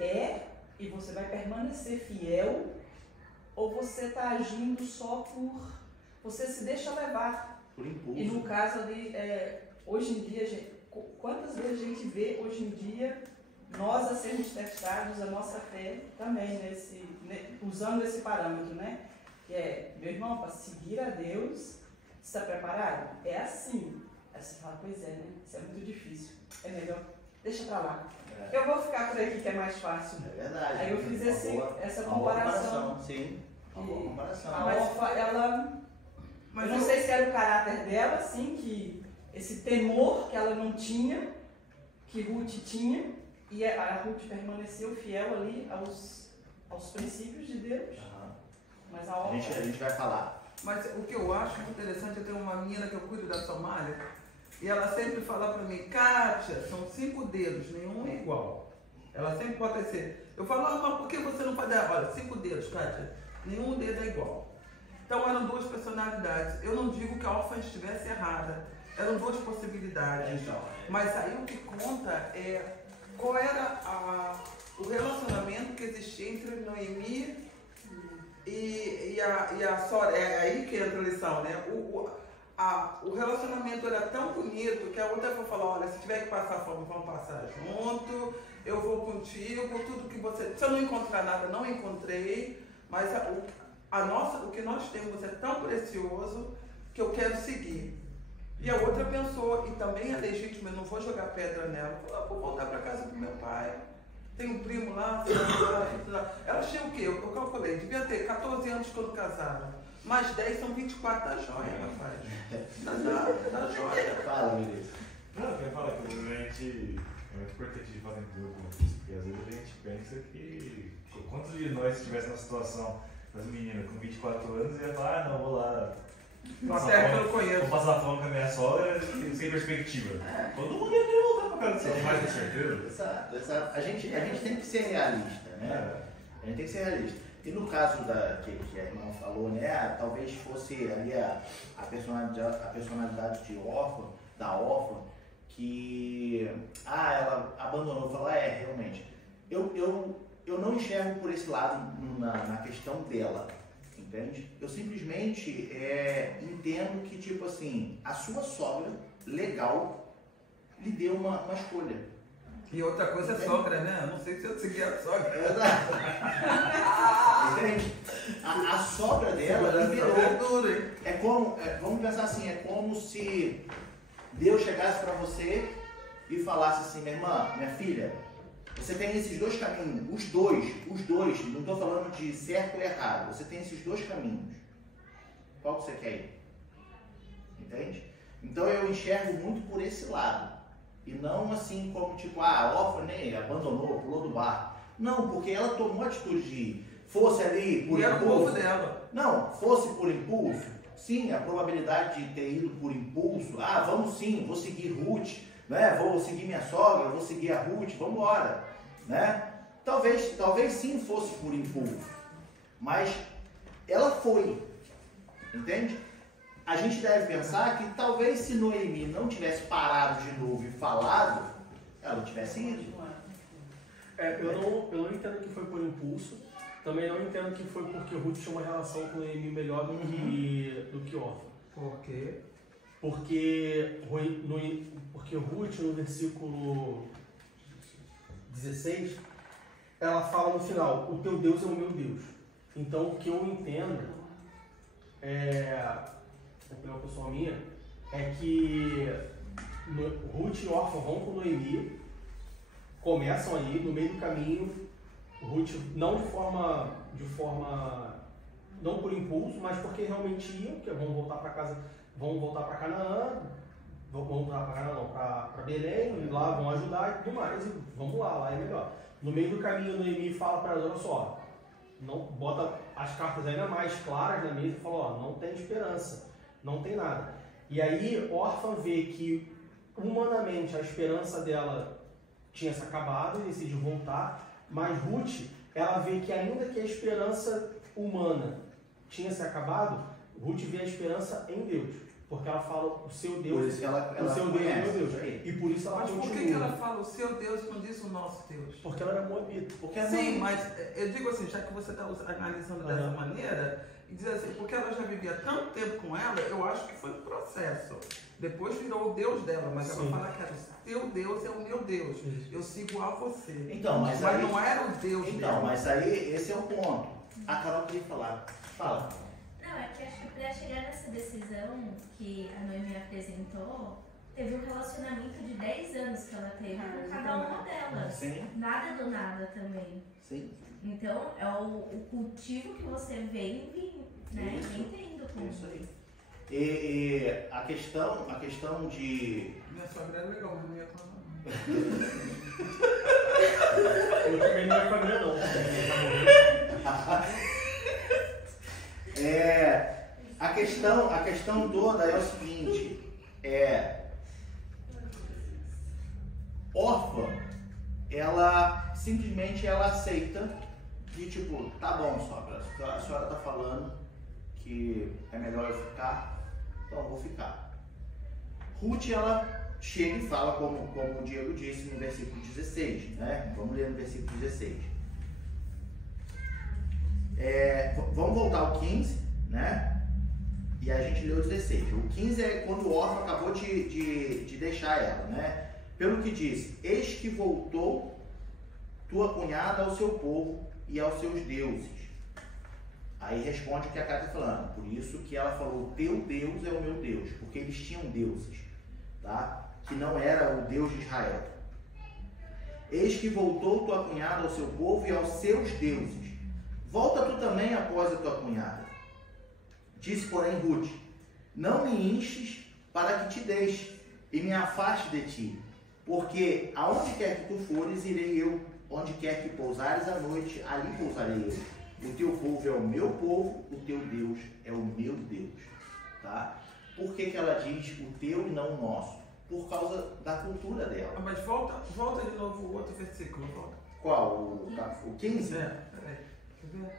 é e você vai permanecer fiel, ou você está agindo só por... Você se deixa levar. Por impulso. E no caso ali, hoje em dia, quantas vezes a gente vê hoje em dia nós a sermos testados, a nossa fé também, usando esse parâmetro, né? Que meu irmão, para seguir a Deus, está preparado? É assim. Aí você fala, pois é, né? Isso é muito difícil. É melhor, deixa pra lá. Eu vou ficar por aqui que é mais fácil. É verdade. Aí eu fiz essa comparação. Sim. Uma boa comparação. A Orfa, ela... Mas eu não sei se era o caráter dela, assim, que esse temor que ela não tinha, que Ruth tinha, e a Ruth permaneceu fiel ali aos princípios de Deus. Mas a Orfa... A gente vai falar. Mas o que eu acho muito interessante, eu tenho uma menina que eu cuido da Somália, e ela sempre fala pra mim, Kátia, são 5 dedos, nenhum é igual. Ela sempre bota esse... Eu falo, mas por que você não faz... Olha, 5 dedos, Kátia, nenhum dedo é igual. Então eram 2 personalidades. Eu não digo que a Orfa estivesse errada, eram 2 possibilidades. Mas aí o que conta é qual era o relacionamento que existia entre Noemi e a Sora. É aí que entra a lição, né? O relacionamento era tão bonito que a outra foi falar, olha, se tiver que passar fome, vamos passar junto, eu vou contigo, tudo que você... Se eu não encontrar nada, não encontrei, mas o que nós temos é tão precioso que eu quero seguir. E a outra pensou, e também é legítimo, eu não vou jogar pedra nela, vou voltar para casa do meu pai. Tem um primo lá, ela tinha o quê? Eu calculei, devia ter 14 anos quando casaram. Mais 10 são 24, tá joia, rapaz. Tá joia. Fala, Melissa. Não, eu quero falar que obviamente é muito importante de fazer tudo com isso, porque às vezes a gente pensa que quantos de nós estivesse na situação das meninas com 24 anos ia falar, não, vou lá. Uma terra que eu não conheço. Vou passar fome com a minha sogra sem perspectiva. Todo mundo ia querer voltar pra casa do seu pai, com certeza. A gente tem que ser realista, né? A gente tem que ser realista. E no caso que a irmã falou, né? Talvez fosse ali a personalidade de da órfã, que ela abandonou, falou, realmente. Eu não enxergo por esse lado na questão dela, entende? Eu simplesmente entendo que, tipo assim, a sua sogra legal lhe deu uma escolha. E outra coisa é sogra, né? Eu não sei se eu segui a sogra. Entende? A sogra dela liberou. Vamos pensar assim, é como se Deus chegasse para você e falasse assim, minha irmã, minha filha, você tem esses 2 caminhos, os dois, não estou falando de certo ou errado, você tem esses 2 caminhos. Qual que você quer ir? Entende? Então eu enxergo muito por esse lado. E não assim como tipo, a órfã abandonou, pulou do barco. Não, porque ela tomou a atitude de ir. Fosse ali por impulso. O povo dela. Não, fosse por impulso, sim, a probabilidade de ter ido por impulso, vamos sim, vou seguir Ruth, né? Vou seguir minha sogra, vou seguir a Ruth, vamos embora, né? Talvez sim fosse por impulso, mas ela foi, entende? A gente deve pensar que talvez se Noemi não tivesse parado de novo e falado, ela tivesse ido. Eu não entendo que foi por impulso. Também não entendo que foi porque Ruth tinha uma relação com Noemi melhor do que Orfa. Por quê? Porque Ruth, no versículo 16, ela fala no final, o teu Deus é o meu Deus. Então, o que eu entendo, opinião pessoal minha, é que Ruth e Orfa vão com Noemi, começam ali, no meio do caminho, Ruth não não por impulso, mas porque realmente iam, porque vão voltar para casa, vão voltar para Canaã, para Belém, e lá vão ajudar e tudo mais, e vamos lá é melhor. No meio do caminho, Noemi fala para ela, olha só, não, bota as cartas ainda mais claras na mesa e fala, ó, não tem esperança, não tem nada. E aí, Orfa vê que, humanamente, a esperança dela tinha se acabado e decide voltar, mas Ruth, ela vê que ainda que a esperança humana tinha se acabado, Ruth vê a esperança em Deus. Porque ela fala o seu Deus, por isso ela o seu Deus é meu Deus. E por isso ela mas continua. Por que ela fala o seu Deus quando diz o nosso Deus? Porque ela era moabita. Sim, mas eu digo assim, já que você está analisando dessa maneira, e diz assim, porque ela já vivia tanto tempo com ela, eu acho que foi um processo. Depois virou o Deus dela, mas ela fala que era o teu Deus é o meu Deus. Eu sigo a você. Então, mas aí, não era o Deus dela. Então, mas aí esse é o ponto. A Carol queria falar. Fala. Não, é que acho que para chegar nessa decisão que a Noemi apresentou, teve um relacionamento de 10 anos que ela teve com cada uma delas. Sim. Nada do nada também. Sim. Então, é o cultivo que você vem, né? Isso. Vem tendo com Isso aí. E a questão de... Minha sogra é legal, mas não ia falar. Eu também não é família, não. A questão toda é o seguinte, órfã, ela simplesmente aceita de tipo, tá bom, sogra, a senhora tá falando que é melhor eu ficar, então eu vou ficar. Ruth, ela chega e fala, como o Diego disse no versículo 16, né? Vamos ler no versículo 16. Vamos voltar ao 15, né? E a gente leu o 16. O 15 é quando o órfão acabou de deixar ela, né? Pelo que diz, eis que voltou tua cunhada ao seu povo e aos seus deuses. Aí responde o que a Cátia está falando. Por isso que ela falou, teu Deus é o meu Deus. Porque eles tinham deuses, tá? Que não era o Deus de Israel. Eis que voltou tua cunhada ao seu povo e aos seus deuses. Volta tu também após a tua cunhada. Disse, porém, Ruth, não me enches para que te deixe e me afaste de ti, porque aonde quer que tu fores, irei eu, onde quer que pousares à noite, ali pousarei eu. O teu povo é o meu povo, o teu Deus é o meu Deus. Tá? Por que ela diz o teu e não o nosso? Por causa da cultura dela. Ah, mas volta de novo o outro versículo. Volta. Qual? O 15? Peraí. Quer ver?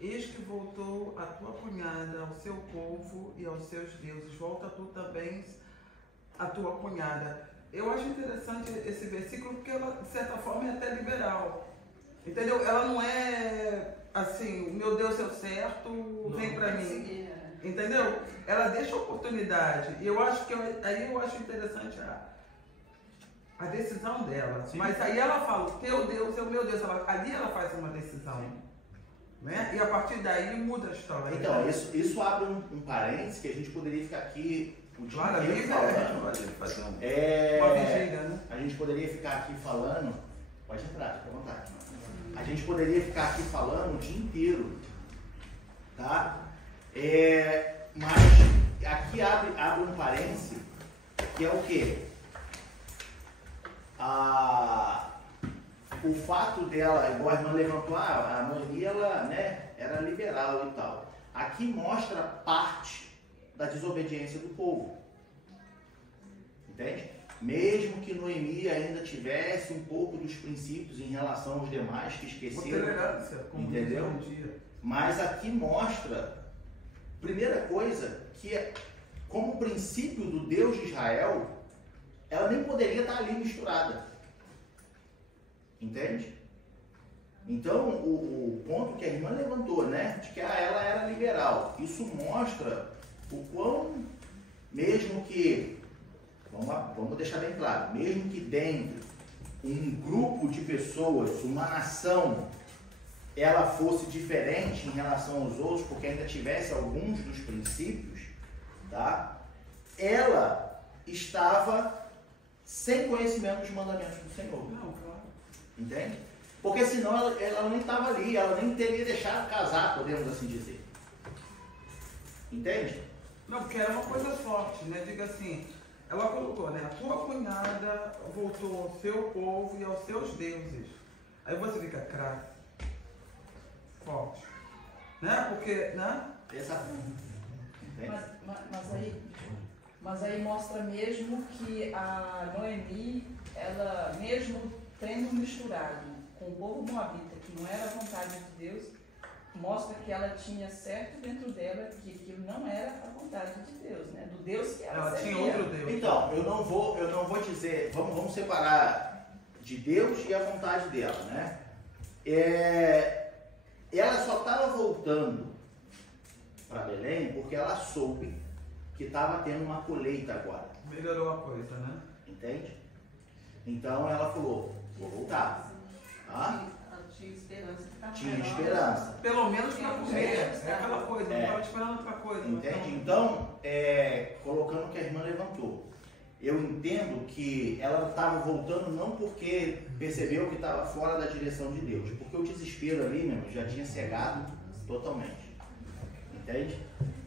Eis que voltou a tua cunhada ao seu povo e aos seus deuses. Volta tu também a tua cunhada. Eu acho interessante esse versículo porque ela, de certa forma, é até liberal. Entendeu? Ela não é assim, o meu Deus é o certo, vem pra mim. Entendeu? Ela deixa a oportunidade. E eu acho que aí eu acho interessante a decisão dela. Sim. Mas aí ela fala, o teu Deus é o meu Deus. Ali ela faz uma decisão. Né? E a partir daí muda a história. Então, isso abre um parênteses que a gente poderia ficar aqui o dia inteiro falando. Uma vigília, né? A gente poderia ficar aqui falando. Pode entrar, fica à vontade. A gente poderia ficar aqui falando o dia inteiro. Tá? Mas aqui abre um parêntese que é o quê? O fato dela, igual a irmã levantou, a Noemi, ela, né, era liberal e tal. Aqui mostra parte da desobediência do povo. Entende? Mesmo que Noemi ainda tivesse um pouco dos princípios em relação aos demais que esqueceram. Entendeu? Mas aqui mostra, primeira coisa, que como princípio do Deus de Israel, ela nem poderia estar ali misturada. Entende? Então, o ponto que a irmã levantou, né, de que ela era liberal, isso mostra o quão, mesmo que, vamos deixar bem claro, mesmo que dentro um grupo de pessoas, uma nação, ela fosse diferente em relação aos outros, porque ainda tivesse alguns dos princípios, tá? Ela estava sem conhecimento dos mandamentos do Senhor. Não, claro. Entende? Porque senão ela nem estava ali, ela nem teria deixado casar, podemos assim dizer. Entende? Não, porque era uma coisa forte, né? Diga assim, ela colocou, né? A tua cunhada voltou ao seu povo e aos seus deuses. Aí você fica craque. Forte. Né? Porque, né? Mas aí mostra mesmo que a Noemi, ela mesmo tendo misturado com o povo moabita, que não era a vontade de Deus, mostra que ela tinha certo dentro dela que aquilo não era a vontade de Deus, né? Do Deus que ela tinha outro Deus. Então, eu não vou dizer, vamos separar de Deus e a vontade dela, né? Ela só estava voltando para Belém porque ela soube que estava tendo uma colheita agora. Melhorou a coisa, né? Entende? Então ela falou, vou voltar. Tá? Ela tinha esperança. Tinha esperança. Pelo menos para comer. É aquela coisa, não estava esperando outra coisa. Entende? Então, colocando o que a irmã levantou. eu entendo que ela estava voltando não porque percebeu que estava fora da direção de Deus, porque o desespero ali, meu, já tinha cegado totalmente. Entende?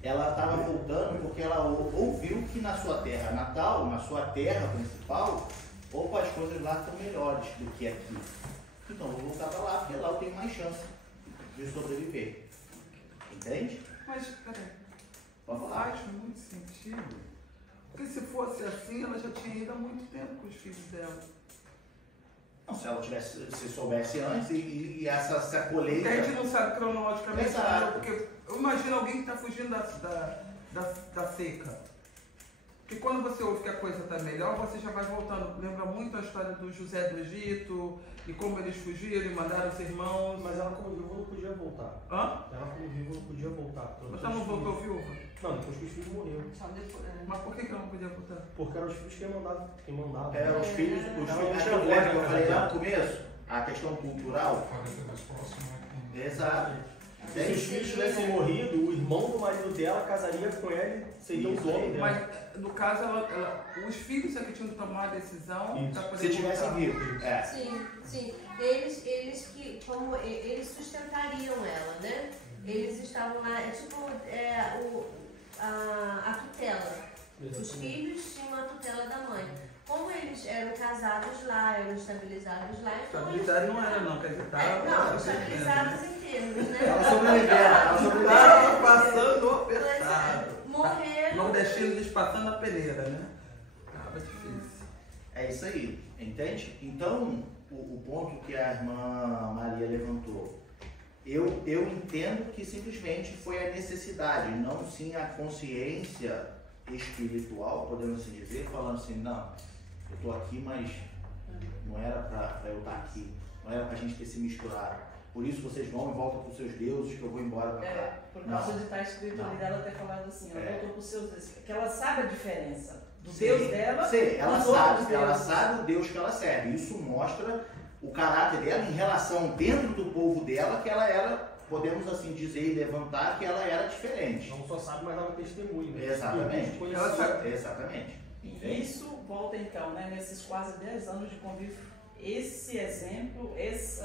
Ela estava voltando porque ela ouviu que na sua terra natal, na sua terra principal, opa, as coisas lá estão melhores do que aqui. Então vou voltar para lá, porque lá eu tenho mais chance de sobreviver. Entende? Mas, peraí, Pode falar. faz muito sentido. Porque se fosse assim, ela já tinha ido há muito tempo com os filhos dela. Não, se ela tivesse, se soubesse antes e essa colheita. Porque a gente não sabe cronologicamente, Exato. porque eu imagino alguém que está fugindo da seca. Porque quando você ouve que a coisa está melhor, você já vai voltando. Lembra muito a história do José do Egito e como eles fugiram e mandaram os irmãos. Mas ela como viúva não podia voltar. Hã? Ela como viúva não podia voltar. Mas ela não voltou viúva? Não, depois que os filhos morreram. Só depois, né? Mas por que ela não podia voltar? Porque eram os filhos que mandavam. Os filhos, Ela aquilo que eu falei lá no começo, a questão cultural. mais próximo, né? Exato. Se os filhos tivessem morrido, o irmão do marido dela casaria com ela e seria o dono dela. Mas, no caso, os filhos é que tinham que tomar a decisão para poder Se tivessem voltar. vivos. É. Sim, sim. Eles que, como eles sustentariam ela, né? Eles estavam lá, é tipo a tutela. Os filhos tinham a tutela da mãe. Como eles eram casados lá, eram estabilizados lá, então Estabilidade não era, não, quer dizer, não, estabilizados em termos, né? Ela sobreviveu. Estava passando o Pois é, apertado. morreram. Nordestino despassando a peneira, né? Tava difícil. É isso aí, entende? Então, o ponto que a irmã Maria levantou, eu entendo que simplesmente foi a necessidade, não sim a consciência espiritual, podemos assim dizer, falando assim, não, eu estou aqui, mas não era para eu estar aqui, não era para a gente ter se misturado. Por isso vocês vão e voltam para os seus deuses, que eu vou embora para cá. Por causa de estar escrito ali dela ter falado assim, ela voltou para os seus deuses, que ela sabe a diferença do Deus dela. Sim, ela dos outros sabe, ela deuses. sabe o Deus que ela serve. Isso mostra o caráter dela em relação dentro do povo dela, que ela era, podemos assim dizer e levantar, que ela era diferente. Não só sabe, mas dava testemunho. Né? Exatamente. Ela sabe. Exatamente. E isso volta então, né, nesses quase 10 anos de convívio, esse exemplo, esse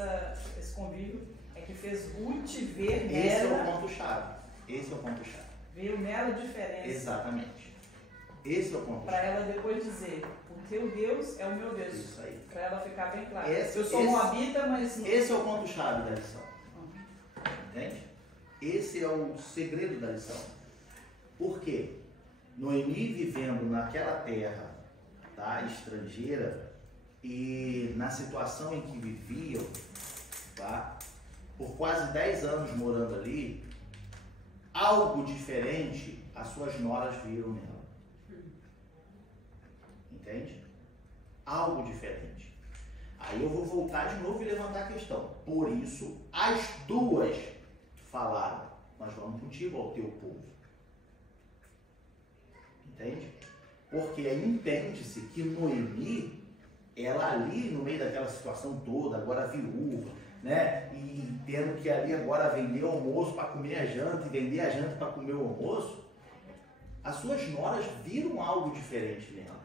convívio é que fez Ruth ver nela. Esse é o ponto-chave. Esse é o ponto-chave. Viu nela a diferença. Exatamente. Esse é o ponto-chave. Para ela depois dizer, o teu Deus é o meu Deus. Isso aí. Para ela ficar bem claro. Esse- Eu sou esse- moabita, mas... Esse é o ponto-chave da lição. Entende? Esse é o segredo da lição. Por quê? Noemi vivendo naquela terra, tá, estrangeira, e na situação em que viviam, tá, por quase 10 anos morando ali, algo diferente as suas noras viram nela. Entende? Algo diferente. Aí eu vou voltar de novo e levantar a questão. Por isso, as duas falaram, nós vamos contigo ao teu povo. Entende? Porque entende-se que Noemi, ela ali no meio daquela situação toda, agora viúva, né? E tendo que ali agora vender o almoço para comer a janta e vender a janta para comer o almoço, as suas noras viram algo diferente nela.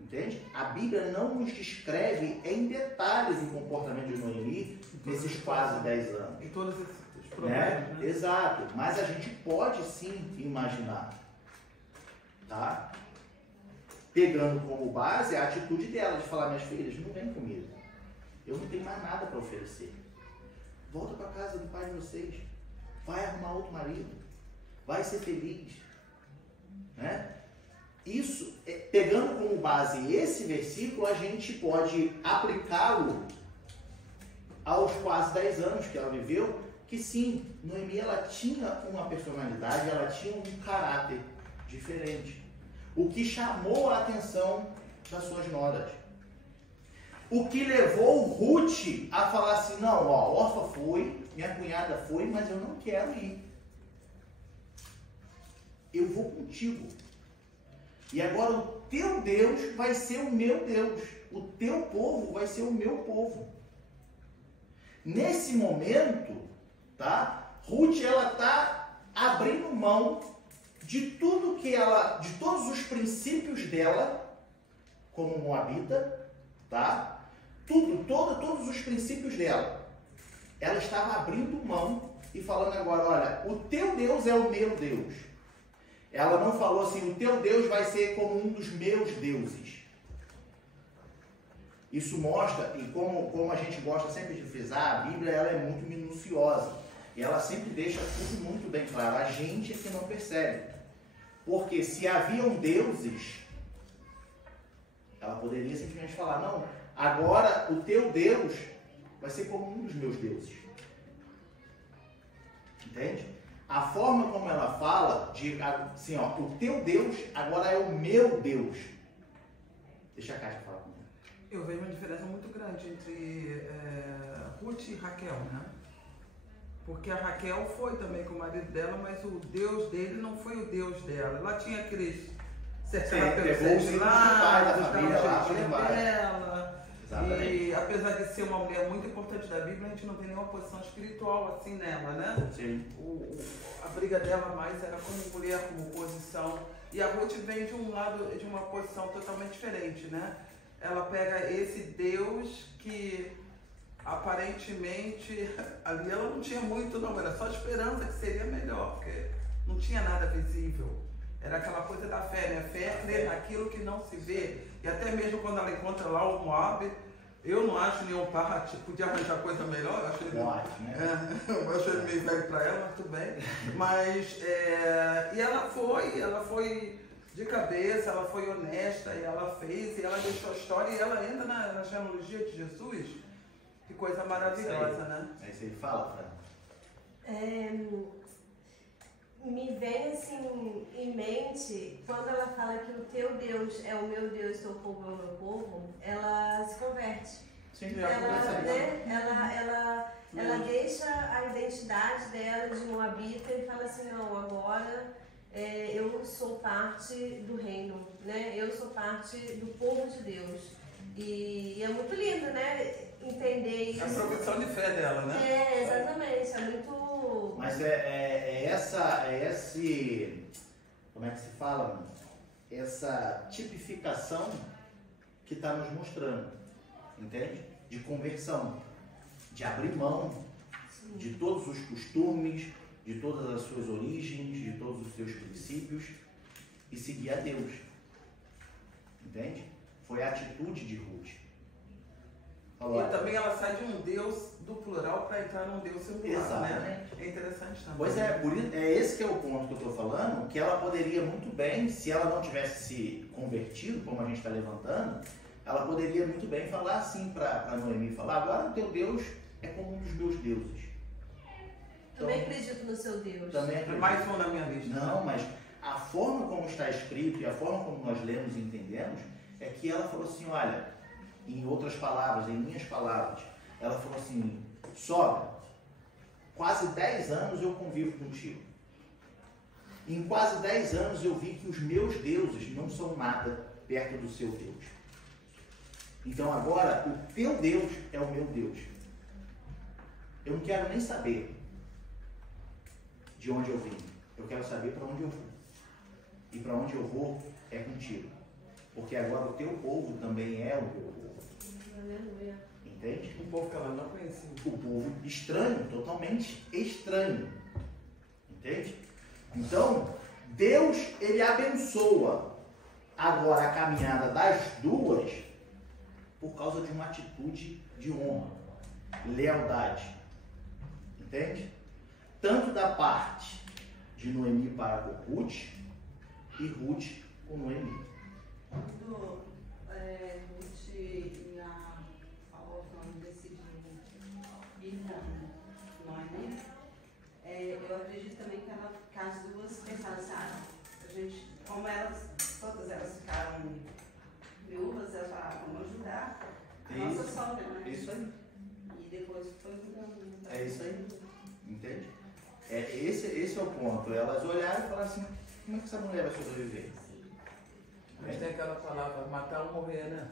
Entende? A Bíblia não nos descreve em detalhes o comportamento de Noemi nesses quase 10 anos. Em todos esses problemas, né? Exato, mas a gente pode sim imaginar, tá? Pegando como base a atitude dela de falar, minhas filhas, não vem comigo, eu não tenho mais nada para oferecer, volta para casa do pai de vocês, vai arrumar outro marido, vai ser feliz, né? Isso, pegando como base esse versículo, a gente pode aplicá-lo aos quase 10 anos que ela viveu, que sim, Noemi ela tinha uma personalidade, ela tinha um caráter diferente. O que chamou a atenção das suas noras. O que levou Ruth a falar assim, não, ó, Orfa foi, minha cunhada foi, mas eu não quero ir. Eu vou contigo. E agora o teu Deus vai ser o meu Deus. O teu povo vai ser o meu povo. Nesse momento, tá? Ruth, ela tá abrindo mão de tudo que ela, de todos os princípios dela, como Moabita, tá? Todos os princípios dela. Ela estava abrindo mão e falando agora, olha, o teu Deus é o meu Deus. Ela não falou assim, o teu Deus vai ser como um dos meus deuses. Isso mostra, e como a gente gosta sempre de frisar, a Bíblia ela é muito minuciosa. E ela sempre deixa tudo muito bem claro. A gente é que não percebe. Porque se haviam deuses, ela poderia simplesmente falar, não, agora o teu Deus vai ser como um dos meus deuses. Entende? A forma como ela fala, de assim, ó, o teu Deus agora é o meu Deus. Deixa a Kátia falar comigo. Eu vejo uma diferença muito grande entre Ruth e Raquel, né? Porque a Raquel foi também com o marido dela, mas o Deus dele não foi o Deus dela. Ela tinha aqueles cercado pelos sete lados, dela. Exatamente. E apesar de ser uma mulher muito importante da Bíblia, a gente não tem nenhuma posição espiritual assim nela, né? Sim. A briga dela mais era como mulher, como posição. E a Ruth vem de um lado, de uma posição totalmente diferente, né? Ela pega esse Deus que aparentemente ali ela não tinha muito, não, era só esperança que seria melhor, porque não tinha nada visível. Era aquela coisa da fé, né? Fé é crer naquilo que não se vê. E até mesmo quando ela encontra lá o Moab, eu não acho nenhum par, podia arranjar coisa melhor, eu acho ele, eu acho ele meio velho para ela, mas tudo bem. Mas, e ela foi de cabeça, ela foi honesta, e ela fez, e ela deixou a história, e ela entra na genealogia de Jesus. Que coisa maravilhosa, né? É isso aí, fala, Fran. Me vem assim em mente, quando ela fala que o teu Deus é o meu Deus, teu povo é o meu povo, ela se converte. Sim, ela deixa a identidade dela de Moabita e fala assim, não, agora eu sou parte do reino, né? Eu sou parte do povo de Deus. E é muito lindo, né? Entender isso. A profissão de fé dela, né? Exatamente, é muito... Mas esse, como é que se fala? Essa tipificação que está nos mostrando, entende? De conversão, de abrir mão de todos os costumes, de todas as suas origens, de todos os seus princípios e seguir a Deus, entende? Foi a atitude de Ruth. E também ela sai de um Deus do plural para entrar num Deus singular, exatamente, né? É interessante também. Pois é, esse que é o ponto que eu estou falando, que ela poderia muito bem, se ela não tivesse se convertido, como a gente está levantando, ela poderia muito bem falar assim para Noemi, falar, agora o teu Deus é como um dos meus deuses. Também acredito no seu Deus. Também acredito. Mais um na minha lista. Não, mas a forma como está escrito e a forma como nós lemos e entendemos, é que ela falou assim, olha, em outras palavras, em minhas palavras, ela falou assim, sogra, quase 10 anos eu convivo contigo. Em quase 10 anos eu vi que os meus deuses não são nada perto do seu Deus. Então agora, o teu Deus é o meu Deus. Eu não quero nem saber de onde eu vim. Eu quero saber para onde eu vou. E para onde eu vou é contigo. Porque agora o teu povo também é o meu povo. Aleluia. Entende? Um povo que ela não conhecia. O povo estranho, totalmente estranho. Entende? Então, Deus, ele abençoa agora a caminhada das duas por causa de uma atitude de honra, lealdade. Entende? Tanto da parte de Noemi para com Ruth e Ruth com Noemi. Quando Ruth e a Orfa decidiu ir com Noemi, eu acredito também que as duas pensaram assim, como todas elas ficaram viúvas, elas falaram, vamos ajudar a nossa sogra, né? Isso aí. E depois foi mudando. É isso aí. Entende? Esse é o ponto. Elas olharam e falaram assim, como é que essa mulher vai sobreviver? Mas tem aquela palavra, matar ou morrer, né?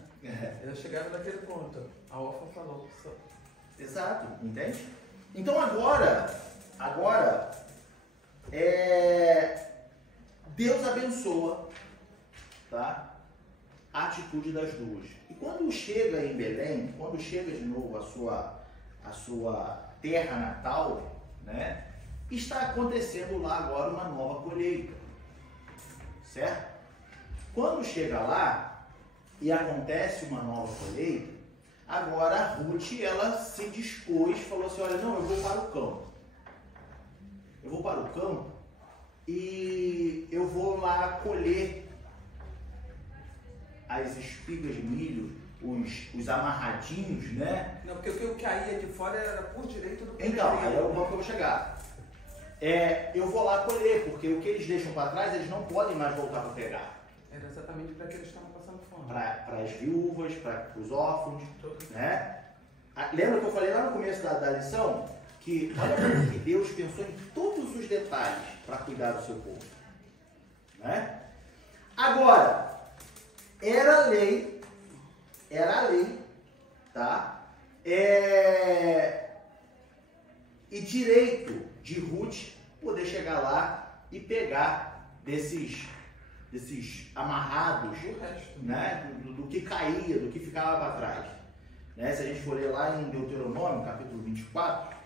Eles chegaram naquele ponto. A Orfa falou. Exato, entende? Então agora Deus abençoa, tá, a atitude das duas. E quando chega em Belém, quando chega de novo a sua terra natal, né, está acontecendo lá agora uma nova colheita, certo? Quando chega lá e acontece uma nova colheita, agora a Ruth, ela se dispôs, falou assim, olha, não, eu vou para o campo. Eu vou para o campo e eu vou lá colher as espigas de milho, os amarradinhos, né? Não, porque o que caía de fora era por direito do Então, aí é o ponto que eu vou chegar. Eu vou lá colher, porque o que eles deixam para trás, eles não podem mais voltar para pegar. Era exatamente para que eles estavam passando fome. Para as viúvas, para os órfãos, né? Lembra que eu falei lá no começo da lição? Que olha como que Deus pensou em todos os detalhes para cuidar do seu povo, né? Agora, era a lei, tá? E direito de Ruth poder chegar lá e pegar desses amarrados, né? Do que caía, do que ficava para trás, né? Se a gente for ler lá em Deuteronômio, capítulo 24,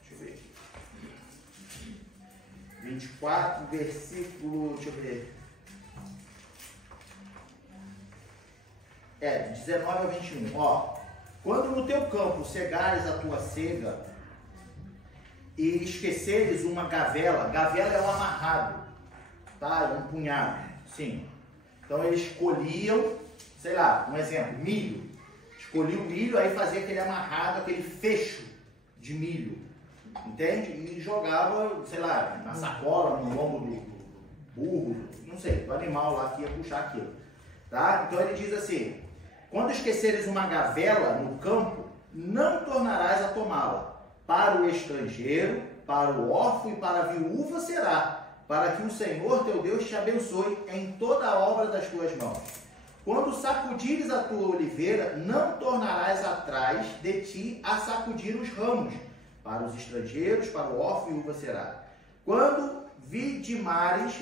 deixa eu ver aqui. 24, versículo, deixa eu ver. 19 a 21. Ó, quando no teu campo cegares a tua cega e esqueceres uma gavela é um amarrado, tá? É um punhado, sim. Então eles colhiam, sei lá, um exemplo, milho. Escolhia o milho, aí fazia aquele amarrado, aquele fecho de milho, entende? E jogava, sei lá, na sacola, no lombo do burro, não sei, do animal lá que ia puxar aquilo, tá? Então ele diz assim, quando esqueceres uma gavela no campo, não tornarás a tomá-la. Para o estrangeiro, para o órfão e para a viúva será, para que o Senhor teu Deus te abençoe em toda a obra das tuas mãos. Quando sacudires a tua oliveira, não tornarás atrás de ti a sacudir os ramos. Para os estrangeiros, para o órfão e viúva será. Quando vindimares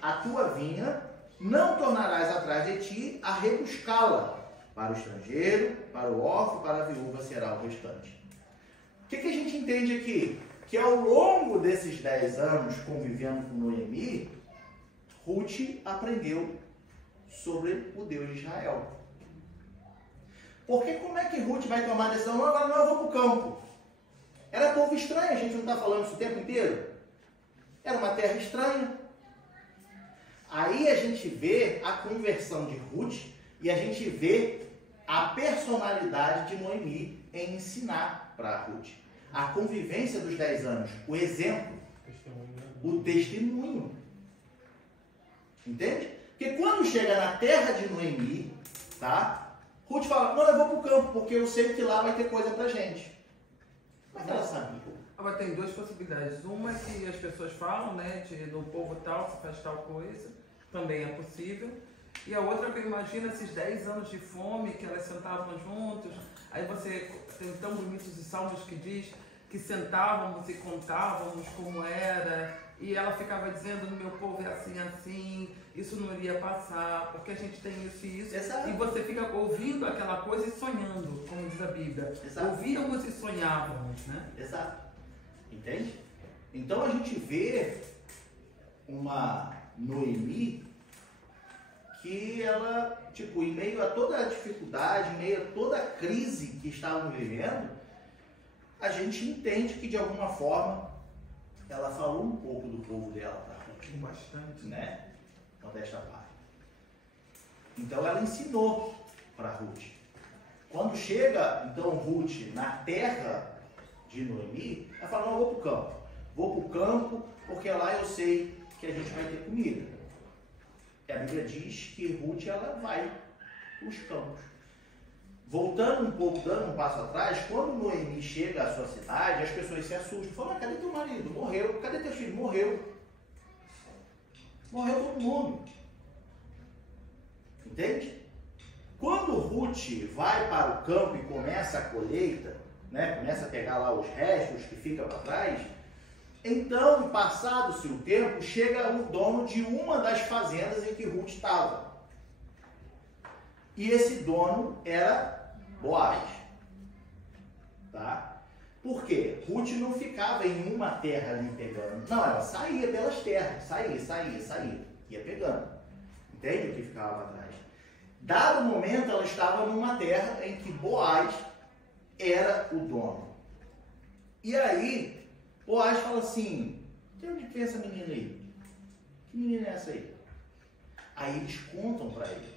a tua vinha, não tornarás atrás de ti a rebuscá-la. Para o estrangeiro, para o órfão, para a viúva será o restante. O que a gente entende aqui? Que ao longo desses 10 anos convivendo com Noemi, Ruth aprendeu sobre o Deus de Israel. Porque como é que Ruth vai tomar a decisão? Agora não, eu vou para o campo. Era povo estranho, a gente não está falando isso o tempo inteiro? Era uma terra estranha. Aí a gente vê a conversão de Ruth e a gente vê a personalidade de Noemi em ensinar para Ruth. A convivência dos 10 anos, o exemplo, o testemunho. Entende? Porque quando chega na terra de Noemi, tá? Ruth fala, não, eu vou para o campo, porque eu sei que lá vai ter coisa pra gente. Mas ela sabe. Agora tem duas possibilidades. Uma é que as pessoas falam, né, do povo tal, se faz tal coisa, também é possível. E a outra que eu imagino esses 10 anos de fome, que elas sentavam juntos, aí você tem tão bonitos os salmos que diz que sentávamos e contávamos como era, e ela ficava dizendo, no meu povo é assim, assim, isso não iria passar, porque a gente tem isso e isso. Exato. E você fica ouvindo aquela coisa e sonhando, como diz a Bíblia. Exato. Ouvíamos e sonhávamos, né? Exato. Entende? Então a gente vê uma Noemi que ela, tipo, em meio a toda a dificuldade, em meio a toda a crise que estavam vivendo, a gente entende que de alguma forma ela falou um pouco do povo dela, tá? Bastante, né? Modesta parte. Então ela ensinou para Ruth. Quando chega, então, Ruth na terra de Noemi, ela fala, não, eu vou para o campo. Vou para o campo porque lá eu sei que a gente vai ter comida. E a Bíblia diz que Ruth, ela vai para os campos. Voltando um pouco, dando um passo atrás, quando Noemi chega à sua cidade, as pessoas se assustam. Falam, cadê teu marido? Morreu. Cadê teu filho? Morreu. Morreu todo mundo. Entende? Quando Ruth vai para o campo e começa a colheita, né, começa a pegar lá os restos que ficam para trás, Então, passado-se o tempo, chega o dono de uma das fazendas em que Ruth estava. E esse dono era Boaz. Tá? Por quê? Ruth não ficava em uma terra ali pegando. Não, ela saía pelas terras. Saía. Ia pegando. Entende o que ficava atrás? Dado o momento, ela estava numa terra em que Boaz era o dono. E aí, Boaz fala assim, de onde vem essa menina aí? Que menina é essa aí? Aí eles contam para ele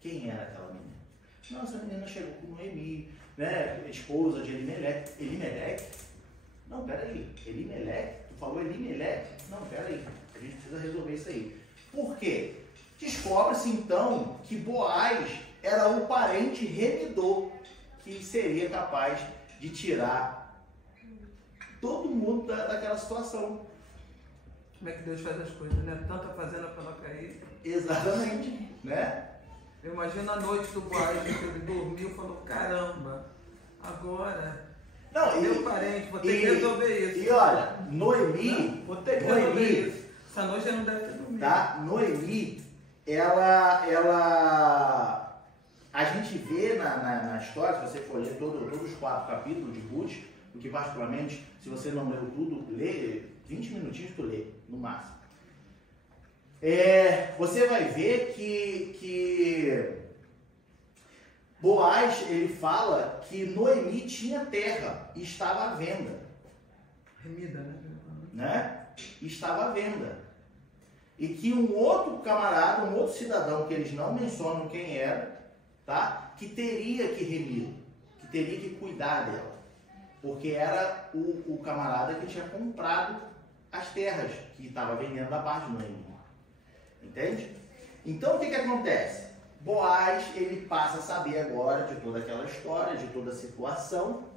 quem era aquela menina. Não, essa menina chegou com Noemi, né? Esposa de Elimeleque. Elimeleque? Não, peraí. Elimeleque? Tu falou Elimeleque? Não, peraí. A gente precisa resolver isso aí. Por quê? Descobre-se então que Boaz era o parente remidor que seria capaz de tirar todo mundo daquela situação. Como é que Deus faz as coisas, né? Tanta fazenda para não cair. Exatamente, né? Eu imagino a noite do Boaz, que ele dormiu e falou, caramba, agora, não, meu parente, vou ter que resolver isso. E olha, Noemi, vou ter que resolver isso. Essa noite ele não deve ter dormido. Tá? Noemi, a gente vê na história, se você for ler todos os 4 capítulos de Ruth, porque particularmente, se você não leu tudo, lê 20 minutinhos tu lê, no máximo. Você vai ver que Boaz, ele fala que Noemi tinha terra e estava à venda. Remida, né? Estava à venda. E que um outro camarada, um outro cidadão, que eles não mencionam quem era, tá? Que teria que remir, que teria que cuidar dela. Porque era o camarada que tinha comprado as terras que estava vendendo da parte de Noemi. Entende? Então o que acontece? Boaz, ele passa a saber agora de toda aquela história, de toda a situação.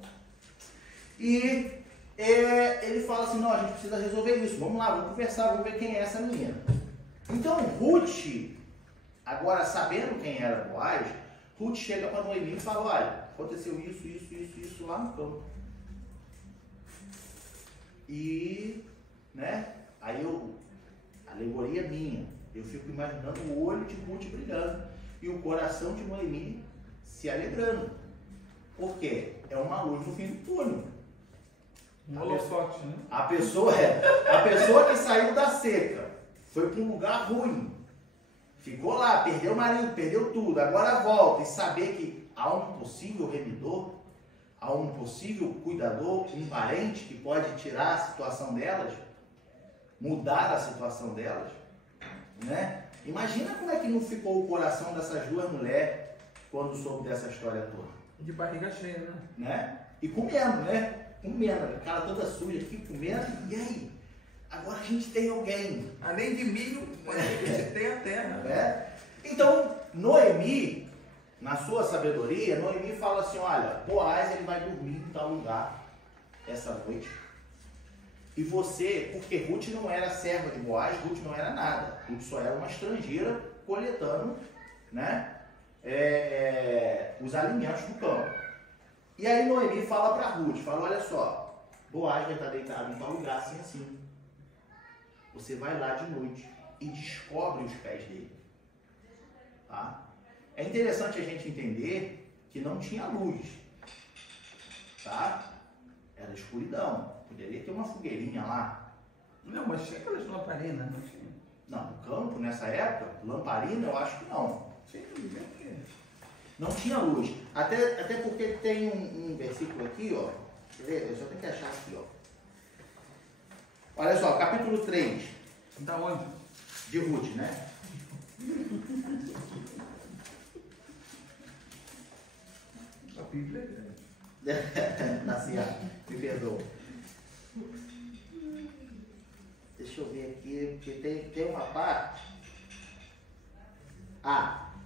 E ele fala assim, não, a gente precisa resolver isso. Vamos lá, vamos conversar, vamos ver quem é essa menina. Então Ruth, agora sabendo quem era Boaz, Ruth chega para Noemi e fala, olha, aconteceu isso lá no campo. E, né, aí a alegoria minha, eu fico imaginando o olho de Ruth brilhando e o coração de Noemi se alegrando. Por quê? É uma luz no fim do túnel. Um holofote, né? A pessoa que saiu da seca, foi para um lugar ruim, ficou lá, perdeu o marido, perdeu tudo, agora volta e saber que há um possível remidor, há um possível cuidador, um parente que pode tirar a situação delas, mudar a situação delas, né? Imagina como é que não ficou o coração dessas duas mulheres quando soube dessa história toda. De barriga cheia, né? E comendo, né? Comendo, a cara toda suja aqui, comendo, e aí? Agora a gente tem alguém. Além de milho, a gente tem a terra. Né? Então, Noemi, na sua sabedoria, Noemi fala assim, olha, Boaz ele vai dormir em tal lugar essa noite. E você, porque Ruth não era serva de Boaz, Ruth não era nada. Ruth só era uma estrangeira coletando, né, os alimentos do campo. E aí Noemi fala para Ruth, fala, olha só, Boaz vai estar deitado em tal lugar assim, assim. Você vai lá de noite e descobre os pés dele. Tá? É interessante a gente entender que não tinha luz. Tá? Era escuridão. Poderia ter uma fogueirinha lá. Não, mas tinha aquelas lamparinas, não tinha? Não, no campo, nessa época, lamparina eu acho que não. Não tinha luz. Até porque tem um versículo aqui, ó. Quer ver? Eu só tenho que achar aqui, ó. Olha só, capítulo 3. Da onde? De Ruth, né? A Bíblia é grande. Nascia, me perdoa. Deixa eu ver aqui, porque tem uma parte.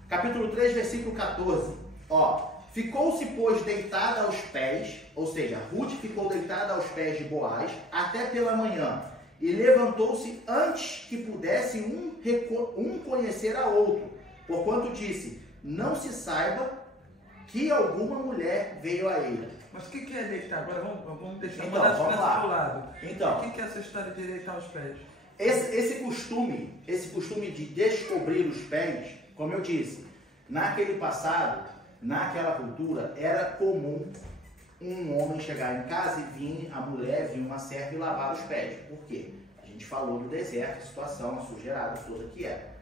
Capítulo 3, versículo 14. Ó, ficou-se, pois, deitada aos pés, ou seja, Ruth ficou deitada aos pés de Boaz até pela manhã, e levantou-se antes que pudesse um conhecer a outro, porquanto disse, não se saiba que alguma mulher veio a ele. Mas o que é deitar? Agora vamos deixar Então, uma das vamos crianças lá. do lado. Então. O que é essa história de deitar os pés? Esse costume de descobrir os pés, como eu disse, naquele passado, naquela cultura, era comum um homem chegar em casa e vir a mulher, vir uma serva e lavar os pés. Por quê? A gente falou do deserto, a situação, a sujeirada toda que era.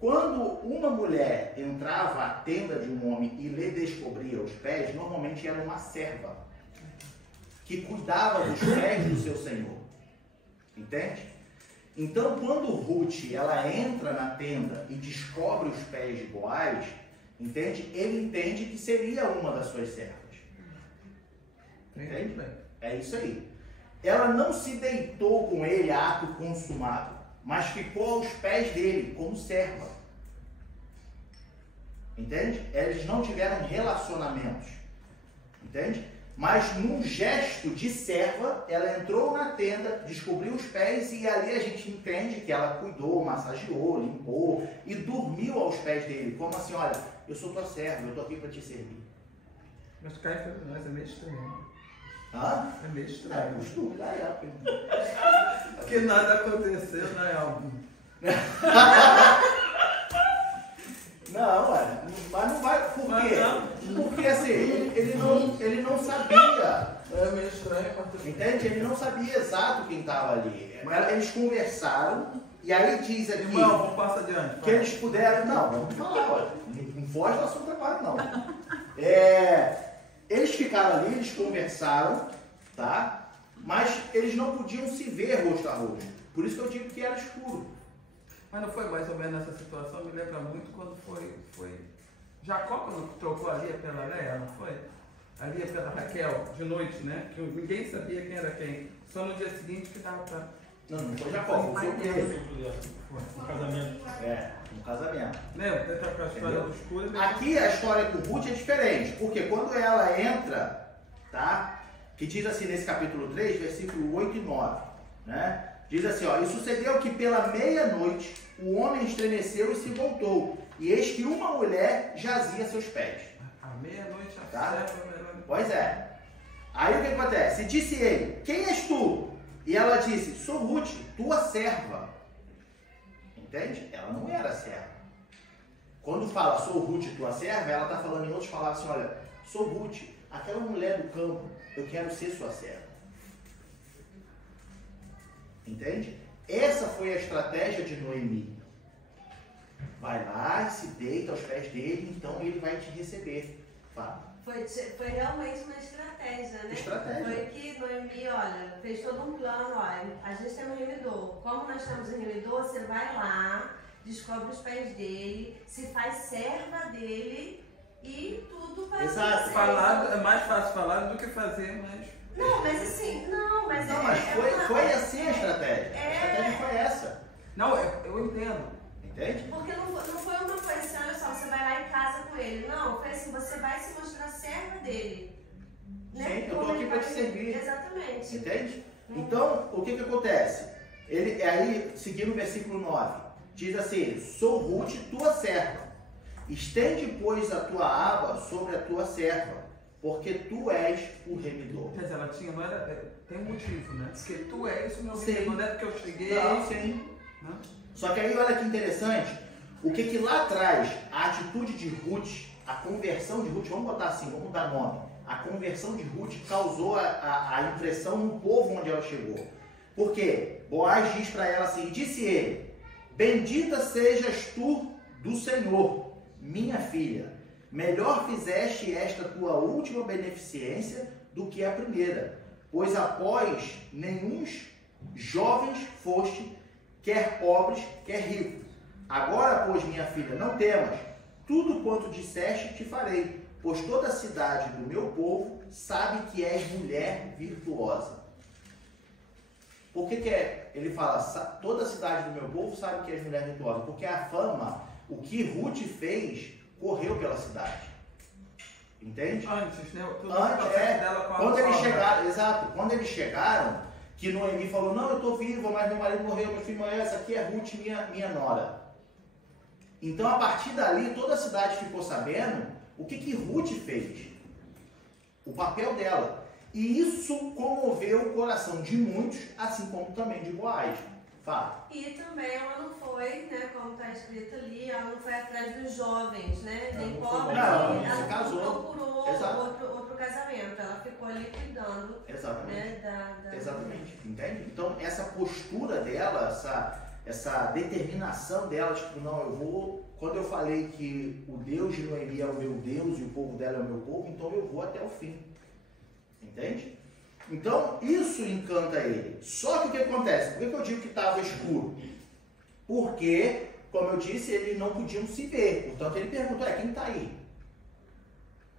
Quando uma mulher entrava à tenda de um homem e lhe descobria os pés, normalmente era uma serva que cuidava dos pés do seu senhor. Entende? Então, quando Ruth ela entra na tenda e descobre os pés de Boaz, entende? Ele entende que seria uma das suas servas. Entende? É isso aí. Ela não se deitou com ele, ato consumado, mas ficou aos pés dele como serva. Entende? Eles não tiveram relacionamentos. Entende? Mas num gesto de serva, ela entrou na tenda, descobriu os pés e ali a gente entende que ela cuidou, massageou, limpou e dormiu aos pés dele. Como assim, olha, eu sou tua serva, eu estou aqui para te servir. Mas cá entre nós é meio estranho. Hã? É meio estranho. É costume da época. Porque nada aconteceu, né, Alvin? Não, mas não vai. Por quê? Porque assim, ele não sabia. É meio estranho. Entende? Ele não sabia exato quem estava ali. Eles conversaram e aí diz aqui. Irmão, vamos passar adiante. Que eles puderam. Não, vamos falar, olha. Não foge do assunto agora, não. Eles ficaram ali, eles conversaram, tá? Mas eles não podiam se ver rosto a rosto. Por isso que eu digo que era escuro. Mas não foi mais ou menos essa situação? Me lembra muito quando foi Jacó, quando trocou a Lia pela Léa, não foi? A Lia pela Raquel, de noite, né? Que ninguém sabia quem era quem. Só no dia seguinte que dava pra... Não foi Jacó, foi o quê? Um casamento. Um casamento. Lembra? Tá com a história do escuro. Aqui a história com Ruth é diferente, porque quando ela entra, tá? Que diz assim nesse capítulo 3, versículo 8 e 9, né? Diz assim, ó, e sucedeu que pela meia-noite o homem estremeceu e se voltou, e eis que uma mulher jazia a seus pés. À meia-noite a Tá? serva... Pois é. Aí o que acontece? E disse ele, quem és tu? E ela disse, sou Ruth, tua serva. Entende? Ela não era serva. Quando fala, sou Ruth, tua serva, ela está falando em outras palavras assim, olha, sou Ruth, aquela mulher do campo, eu quero ser sua serva. Entende? Essa foi a estratégia de Noemi. Vai lá e se deita aos pés dele, então ele vai te receber. Fala. Foi realmente uma estratégia, né? Estratégia. Foi que Noemi, olha, fez todo um plano, olha, a gente tem um remidor. Como nós temos um remidor, você vai lá, descobre os pés dele, se faz serva dele e tudo vai Exato. Falado, é mais fácil falar do que fazer, mas... Não, mas assim, mas foi assim a estratégia. A estratégia foi essa. Não, eu entendo. Entende? Porque não foi uma coisa assim, olha só, você vai lá em casa com ele. Não, foi assim, você vai se mostrar serva dele. Né? Sim, eu estou aqui para te servir. Exatamente. Entende? Então, o que acontece? Ele aí, seguindo o versículo 9, diz assim, sou Ruth, tua serva. Estende, pois, a tua aba sobre a tua serva, porque tu és o remidor. Quer dizer, ela tinha, não era, tem um motivo, né? Porque tu és o meu Sim. remidor, não é porque eu cheguei... Não, sim. Né? Só que aí, olha que interessante, o que lá atrás, a atitude de Ruth, a conversão de Ruth, vamos botar assim, vamos dar nome, a conversão de Ruth causou a impressão no povo onde ela chegou. Por quê? Boaz diz para ela assim, disse ele, bendita sejas tu do Senhor, minha filha, melhor fizeste esta tua última beneficência do que a primeira, pois após nenhuns jovens foste, quer pobres, quer ricos. Agora, pois, minha filha, não temas, tudo quanto disseste te farei, pois toda a cidade do meu povo sabe que és mulher virtuosa. Por que ele fala, toda a cidade do meu povo sabe que és mulher virtuosa? Porque a fama, o que Ruth fez, correu pela cidade. Entende? Antes, né? Quando eles chegaram, exato, quando eles chegaram, que Noemi falou, não, eu estou viva, mas meu marido morreu, meu filho morreu, essa aqui é Ruth, minha nora. Então, a partir dali, toda a cidade ficou sabendo O que Ruth fez? O papel dela. E isso comoveu o coração de muitos, assim como também de Boaz. Fala. E também ela não foi, né, como está escrito ali, ela não foi atrás dos jovens, né? Nem pobres, não, ela se casou. procurou outro casamento. Ela ficou ali cuidando. Exatamente. Né, Exatamente. Entende? Então, essa postura dela, essa determinação dela, tipo, não, eu vou. Quando eu falei que o Deus de Noemi é o meu Deus e o povo dela é o meu povo, então eu vou até o fim. Entende? Então, isso encanta ele. Só que o que acontece? Por que eu digo que estava escuro? Porque, como eu disse, eles não podiam se ver. Portanto, ele perguntou, quem está aí?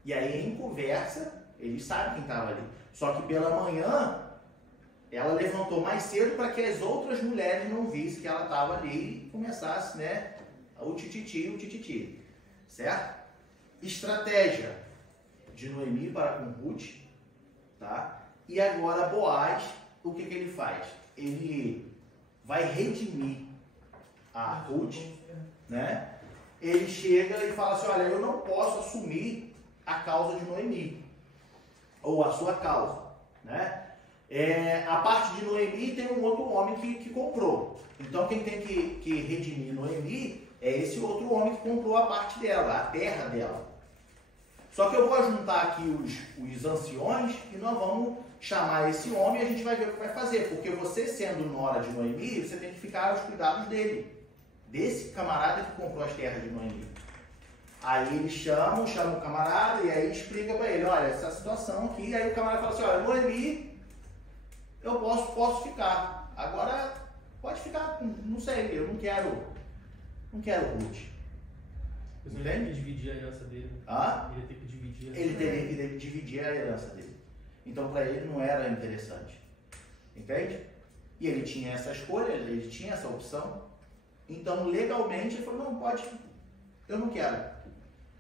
E aí, em conversa, eles sabem quem estava ali. Só que pela manhã, ela levantou mais cedo para que as outras mulheres não vissem que ela estava ali e começasse, né, o tititi. Certo? Estratégia de Noemi para com Ruth, tá? E agora Boaz, o que ele faz? Ele vai redimir a Ruth, né? Ele chega e fala assim, olha, eu não posso assumir a causa de Noemi, ou a sua causa, né? A parte de Noemi tem um outro homem que comprou. Então quem tem que redimir Noemi é esse outro homem que comprou a parte dela, a terra dela. Só que eu vou juntar aqui os anciões e nós vamos chamar esse homem e a gente vai ver o que vai fazer. Porque você, sendo nora de Noemi, você tem que ficar aos cuidados dele. Desse camarada que comprou as terras de Noemi. Aí eles chamam o camarada e aí explica para ele, olha, essa situação aqui. Aí o camarada fala assim, olha, Noemi, eu posso ficar. Agora, pode ficar, não sei, eu não quero Ruth. Ele tem que dividir a herança dele. Ele teria que dividir a herança dele. Então, para ele não era interessante. Entende? E ele tinha essa escolha, ele tinha essa opção. Então, legalmente, ele falou, não, pode, eu não quero.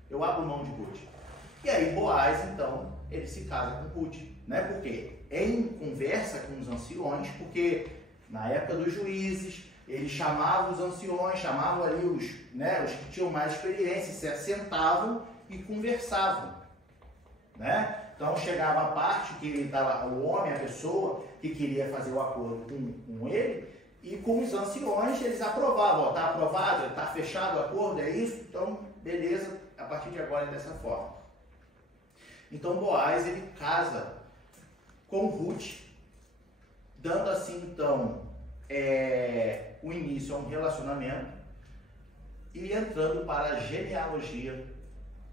Eu abro mão de Ruth. E aí, Boaz, então, ele se casa com Ruth. Né? Porque em conversa com os anciões, porque na época dos juízes, eles chamavam os anciões, chamavam ali os que tinham mais experiência, se assentavam e conversavam. Né? Então chegava a parte que estava o homem, a pessoa que queria fazer o acordo com ele, e com os anciões eles aprovavam, está aprovado, está fechado o acordo, é isso? Então, beleza, a partir de agora é dessa forma. Então Boaz, ele casa com Ruth, dando assim, então, o início a um relacionamento e entrando para a genealogia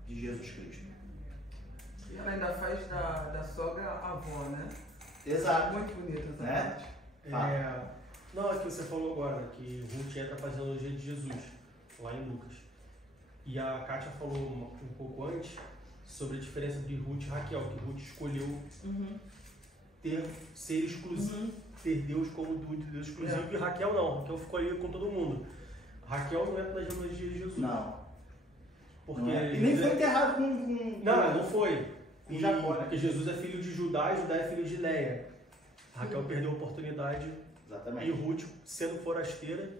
de Jesus Cristo. E ela ainda faz da sogra a avó, né? Exato. Muito bonita essa né? parte. Não, é que você falou agora, que Ruth entra para a genealogia de Jesus, lá em Lucas. E a Kátia falou um pouco antes sobre a diferença de Ruth e Raquel, que Ruth escolheu ser exclusivo, ter Deus como Deus exclusivo, e Raquel não, Raquel ficou ali com todo mundo. Raquel não entra na genealogia de Jesus. Não. Porque não é. E nem foi enterrado com... Não foi. Com Jacó, né? Porque Jesus é filho de Judá e Judá é filho de Leia. Raquel perdeu a oportunidade. Exatamente. E Ruth, sendo forasteira,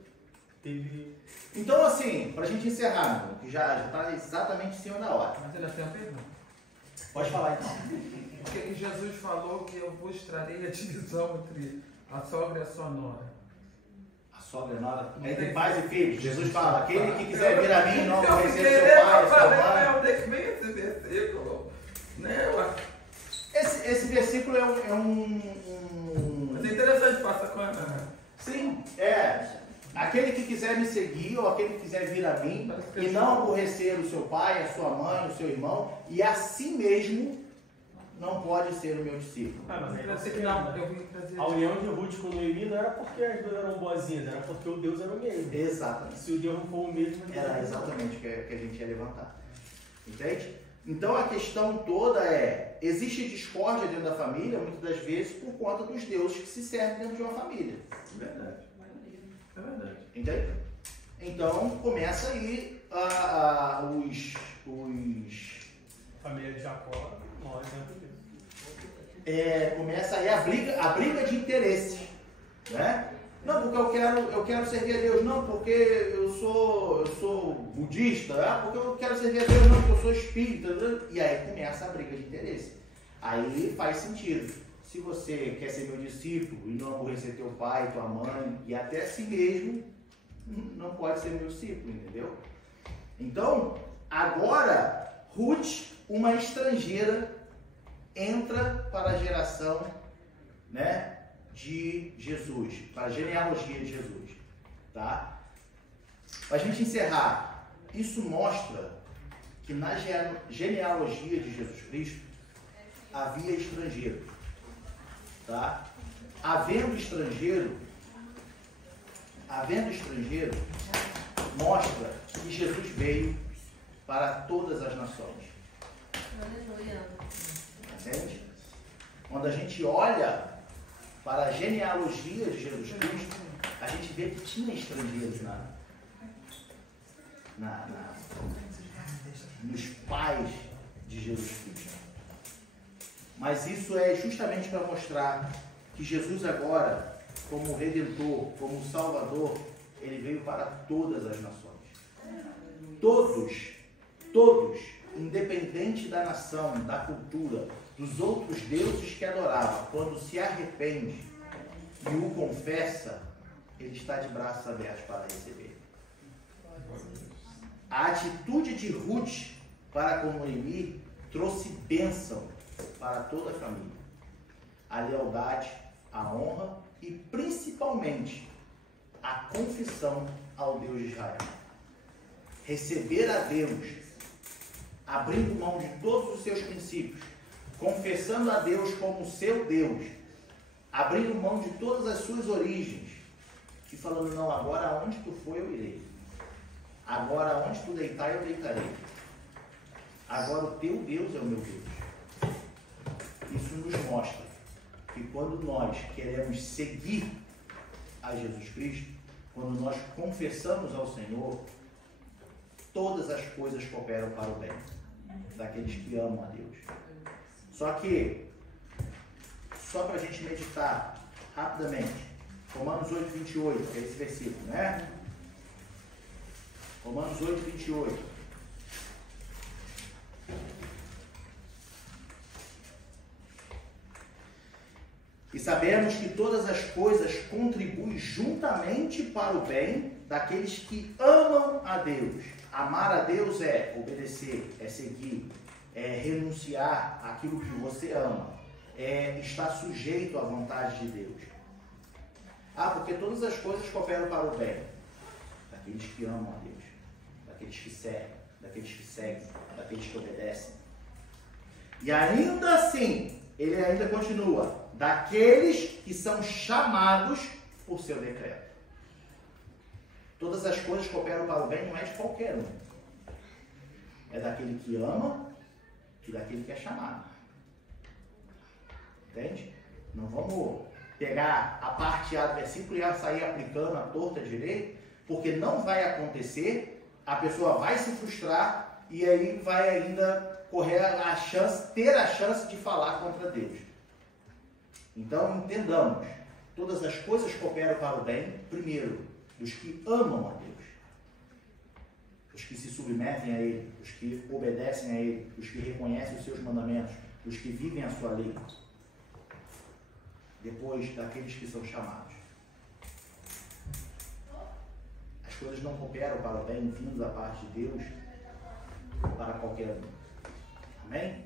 teve... Então, assim, pra gente encerrar, que já está exatamente em cima da hora. Mas ainda tem uma pergunta. Pode falar, então. Porque Jesus falou que eu vos trarei a divisão entre a sogra e a sua nora. A sogra e a nora? Entre pais e filhos. Jesus fala, aquele que quiser vir a mim, não aborrecer seu pai, sua mãe. Eu tenho que ver esse versículo. Né? Esse versículo é um... Mas é interessante passar com a... Sim, aquele que quiser me seguir, ou aquele que quiser vir a mim, e não aborrecer o seu pai, a sua mãe, o seu irmão, e assim mesmo não pode ser o meu discípulo. A união de Ruth com Noemi não era porque as duas eram boazinhas, era porque o Deus era o mesmo. Exatamente. Se o Deus não for o mesmo... Era exatamente o que a gente ia levantar. Entende? Então a questão toda é, existe discórdia dentro da família, muitas das vezes, por conta dos deuses que se servem dentro de uma família. Verdade. É verdade. Entende? Então começa aí Família de Jacó, nós exemplo disso. Começa aí a briga de interesses, né? Não, porque eu quero servir a Deus. Não, porque eu sou budista. Ah, porque eu quero servir a Deus. Não, porque eu sou espírita. E aí começa a briga de interesse. Aí faz sentido. Se você quer ser meu discípulo e não aborrecer teu pai, tua mãe e até si mesmo, não pode ser meu discípulo, entendeu? Então, agora, Ruth, uma estrangeira, entra para a geração, né, de Jesus, para a genealogia de Jesus, tá? Para a gente encerrar, isso mostra que na genealogia de Jesus Cristo havia estrangeiro, tá? Havendo estrangeiro, mostra que Jesus veio para todas as nações. Aleluia. Entende? Quando a gente olha para a genealogia de Jesus Cristo, a gente vê que tinha estrangeiros nos pais de Jesus Cristo. Mas isso é justamente para mostrar que Jesus agora, como Redentor, como Salvador, ele veio para todas as nações. Todos, independente da nação, da cultura, dos outros deuses que adorava, quando se arrepende e o confessa, ele está de braços abertos para receber. A atitude de Ruth para com Noemi trouxe bênção para toda a família. A lealdade, a honra e principalmente a confissão ao Deus de Israel. Receber a Deus, abrindo mão de todos os seus princípios, confessando a Deus como seu Deus, abrindo mão de todas as suas origens e falando, não, agora aonde tu for eu irei, agora aonde tu deitar eu deitarei, agora o teu Deus é o meu Deus. Isso nos mostra que quando nós queremos seguir a Jesus Cristo, quando nós confessamos ao Senhor, todas as coisas cooperam para o bem daqueles que amam a Deus. Só que, só para a gente meditar rapidamente, Romanos 8, 28, que é esse versículo, né? Romanos 8, 28. E sabemos que todas as coisas contribuem juntamente para o bem daqueles que amam a Deus. Amar a Deus é obedecer, é seguir, é renunciar àquilo que você ama, é estar sujeito à vontade de Deus. Ah, porque todas as coisas cooperam para o bem daqueles que amam a Deus, daqueles que servem, daqueles que seguem, daqueles que obedecem. E ainda assim, ele ainda continua, daqueles que são chamados por seu decreto. Todas as coisas cooperam para o bem não é de qualquer um. É daquele que ama e daquele que é chamado. Entende? Não vamos pegar a parte A do versículo e sair aplicando a torta direita, porque não vai acontecer, a pessoa vai se frustrar e aí vai ainda ter a chance de falar contra Deus. Então, entendamos, todas as coisas cooperam para o bem, primeiro, dos que amam a Deus, os que se submetem a Ele, os que obedecem a Ele, os que reconhecem os seus mandamentos, os que vivem a sua lei. Depois, daqueles que são chamados. As coisas não cooperam para o bem, vindo da parte de Deus, para qualquer um. Amém?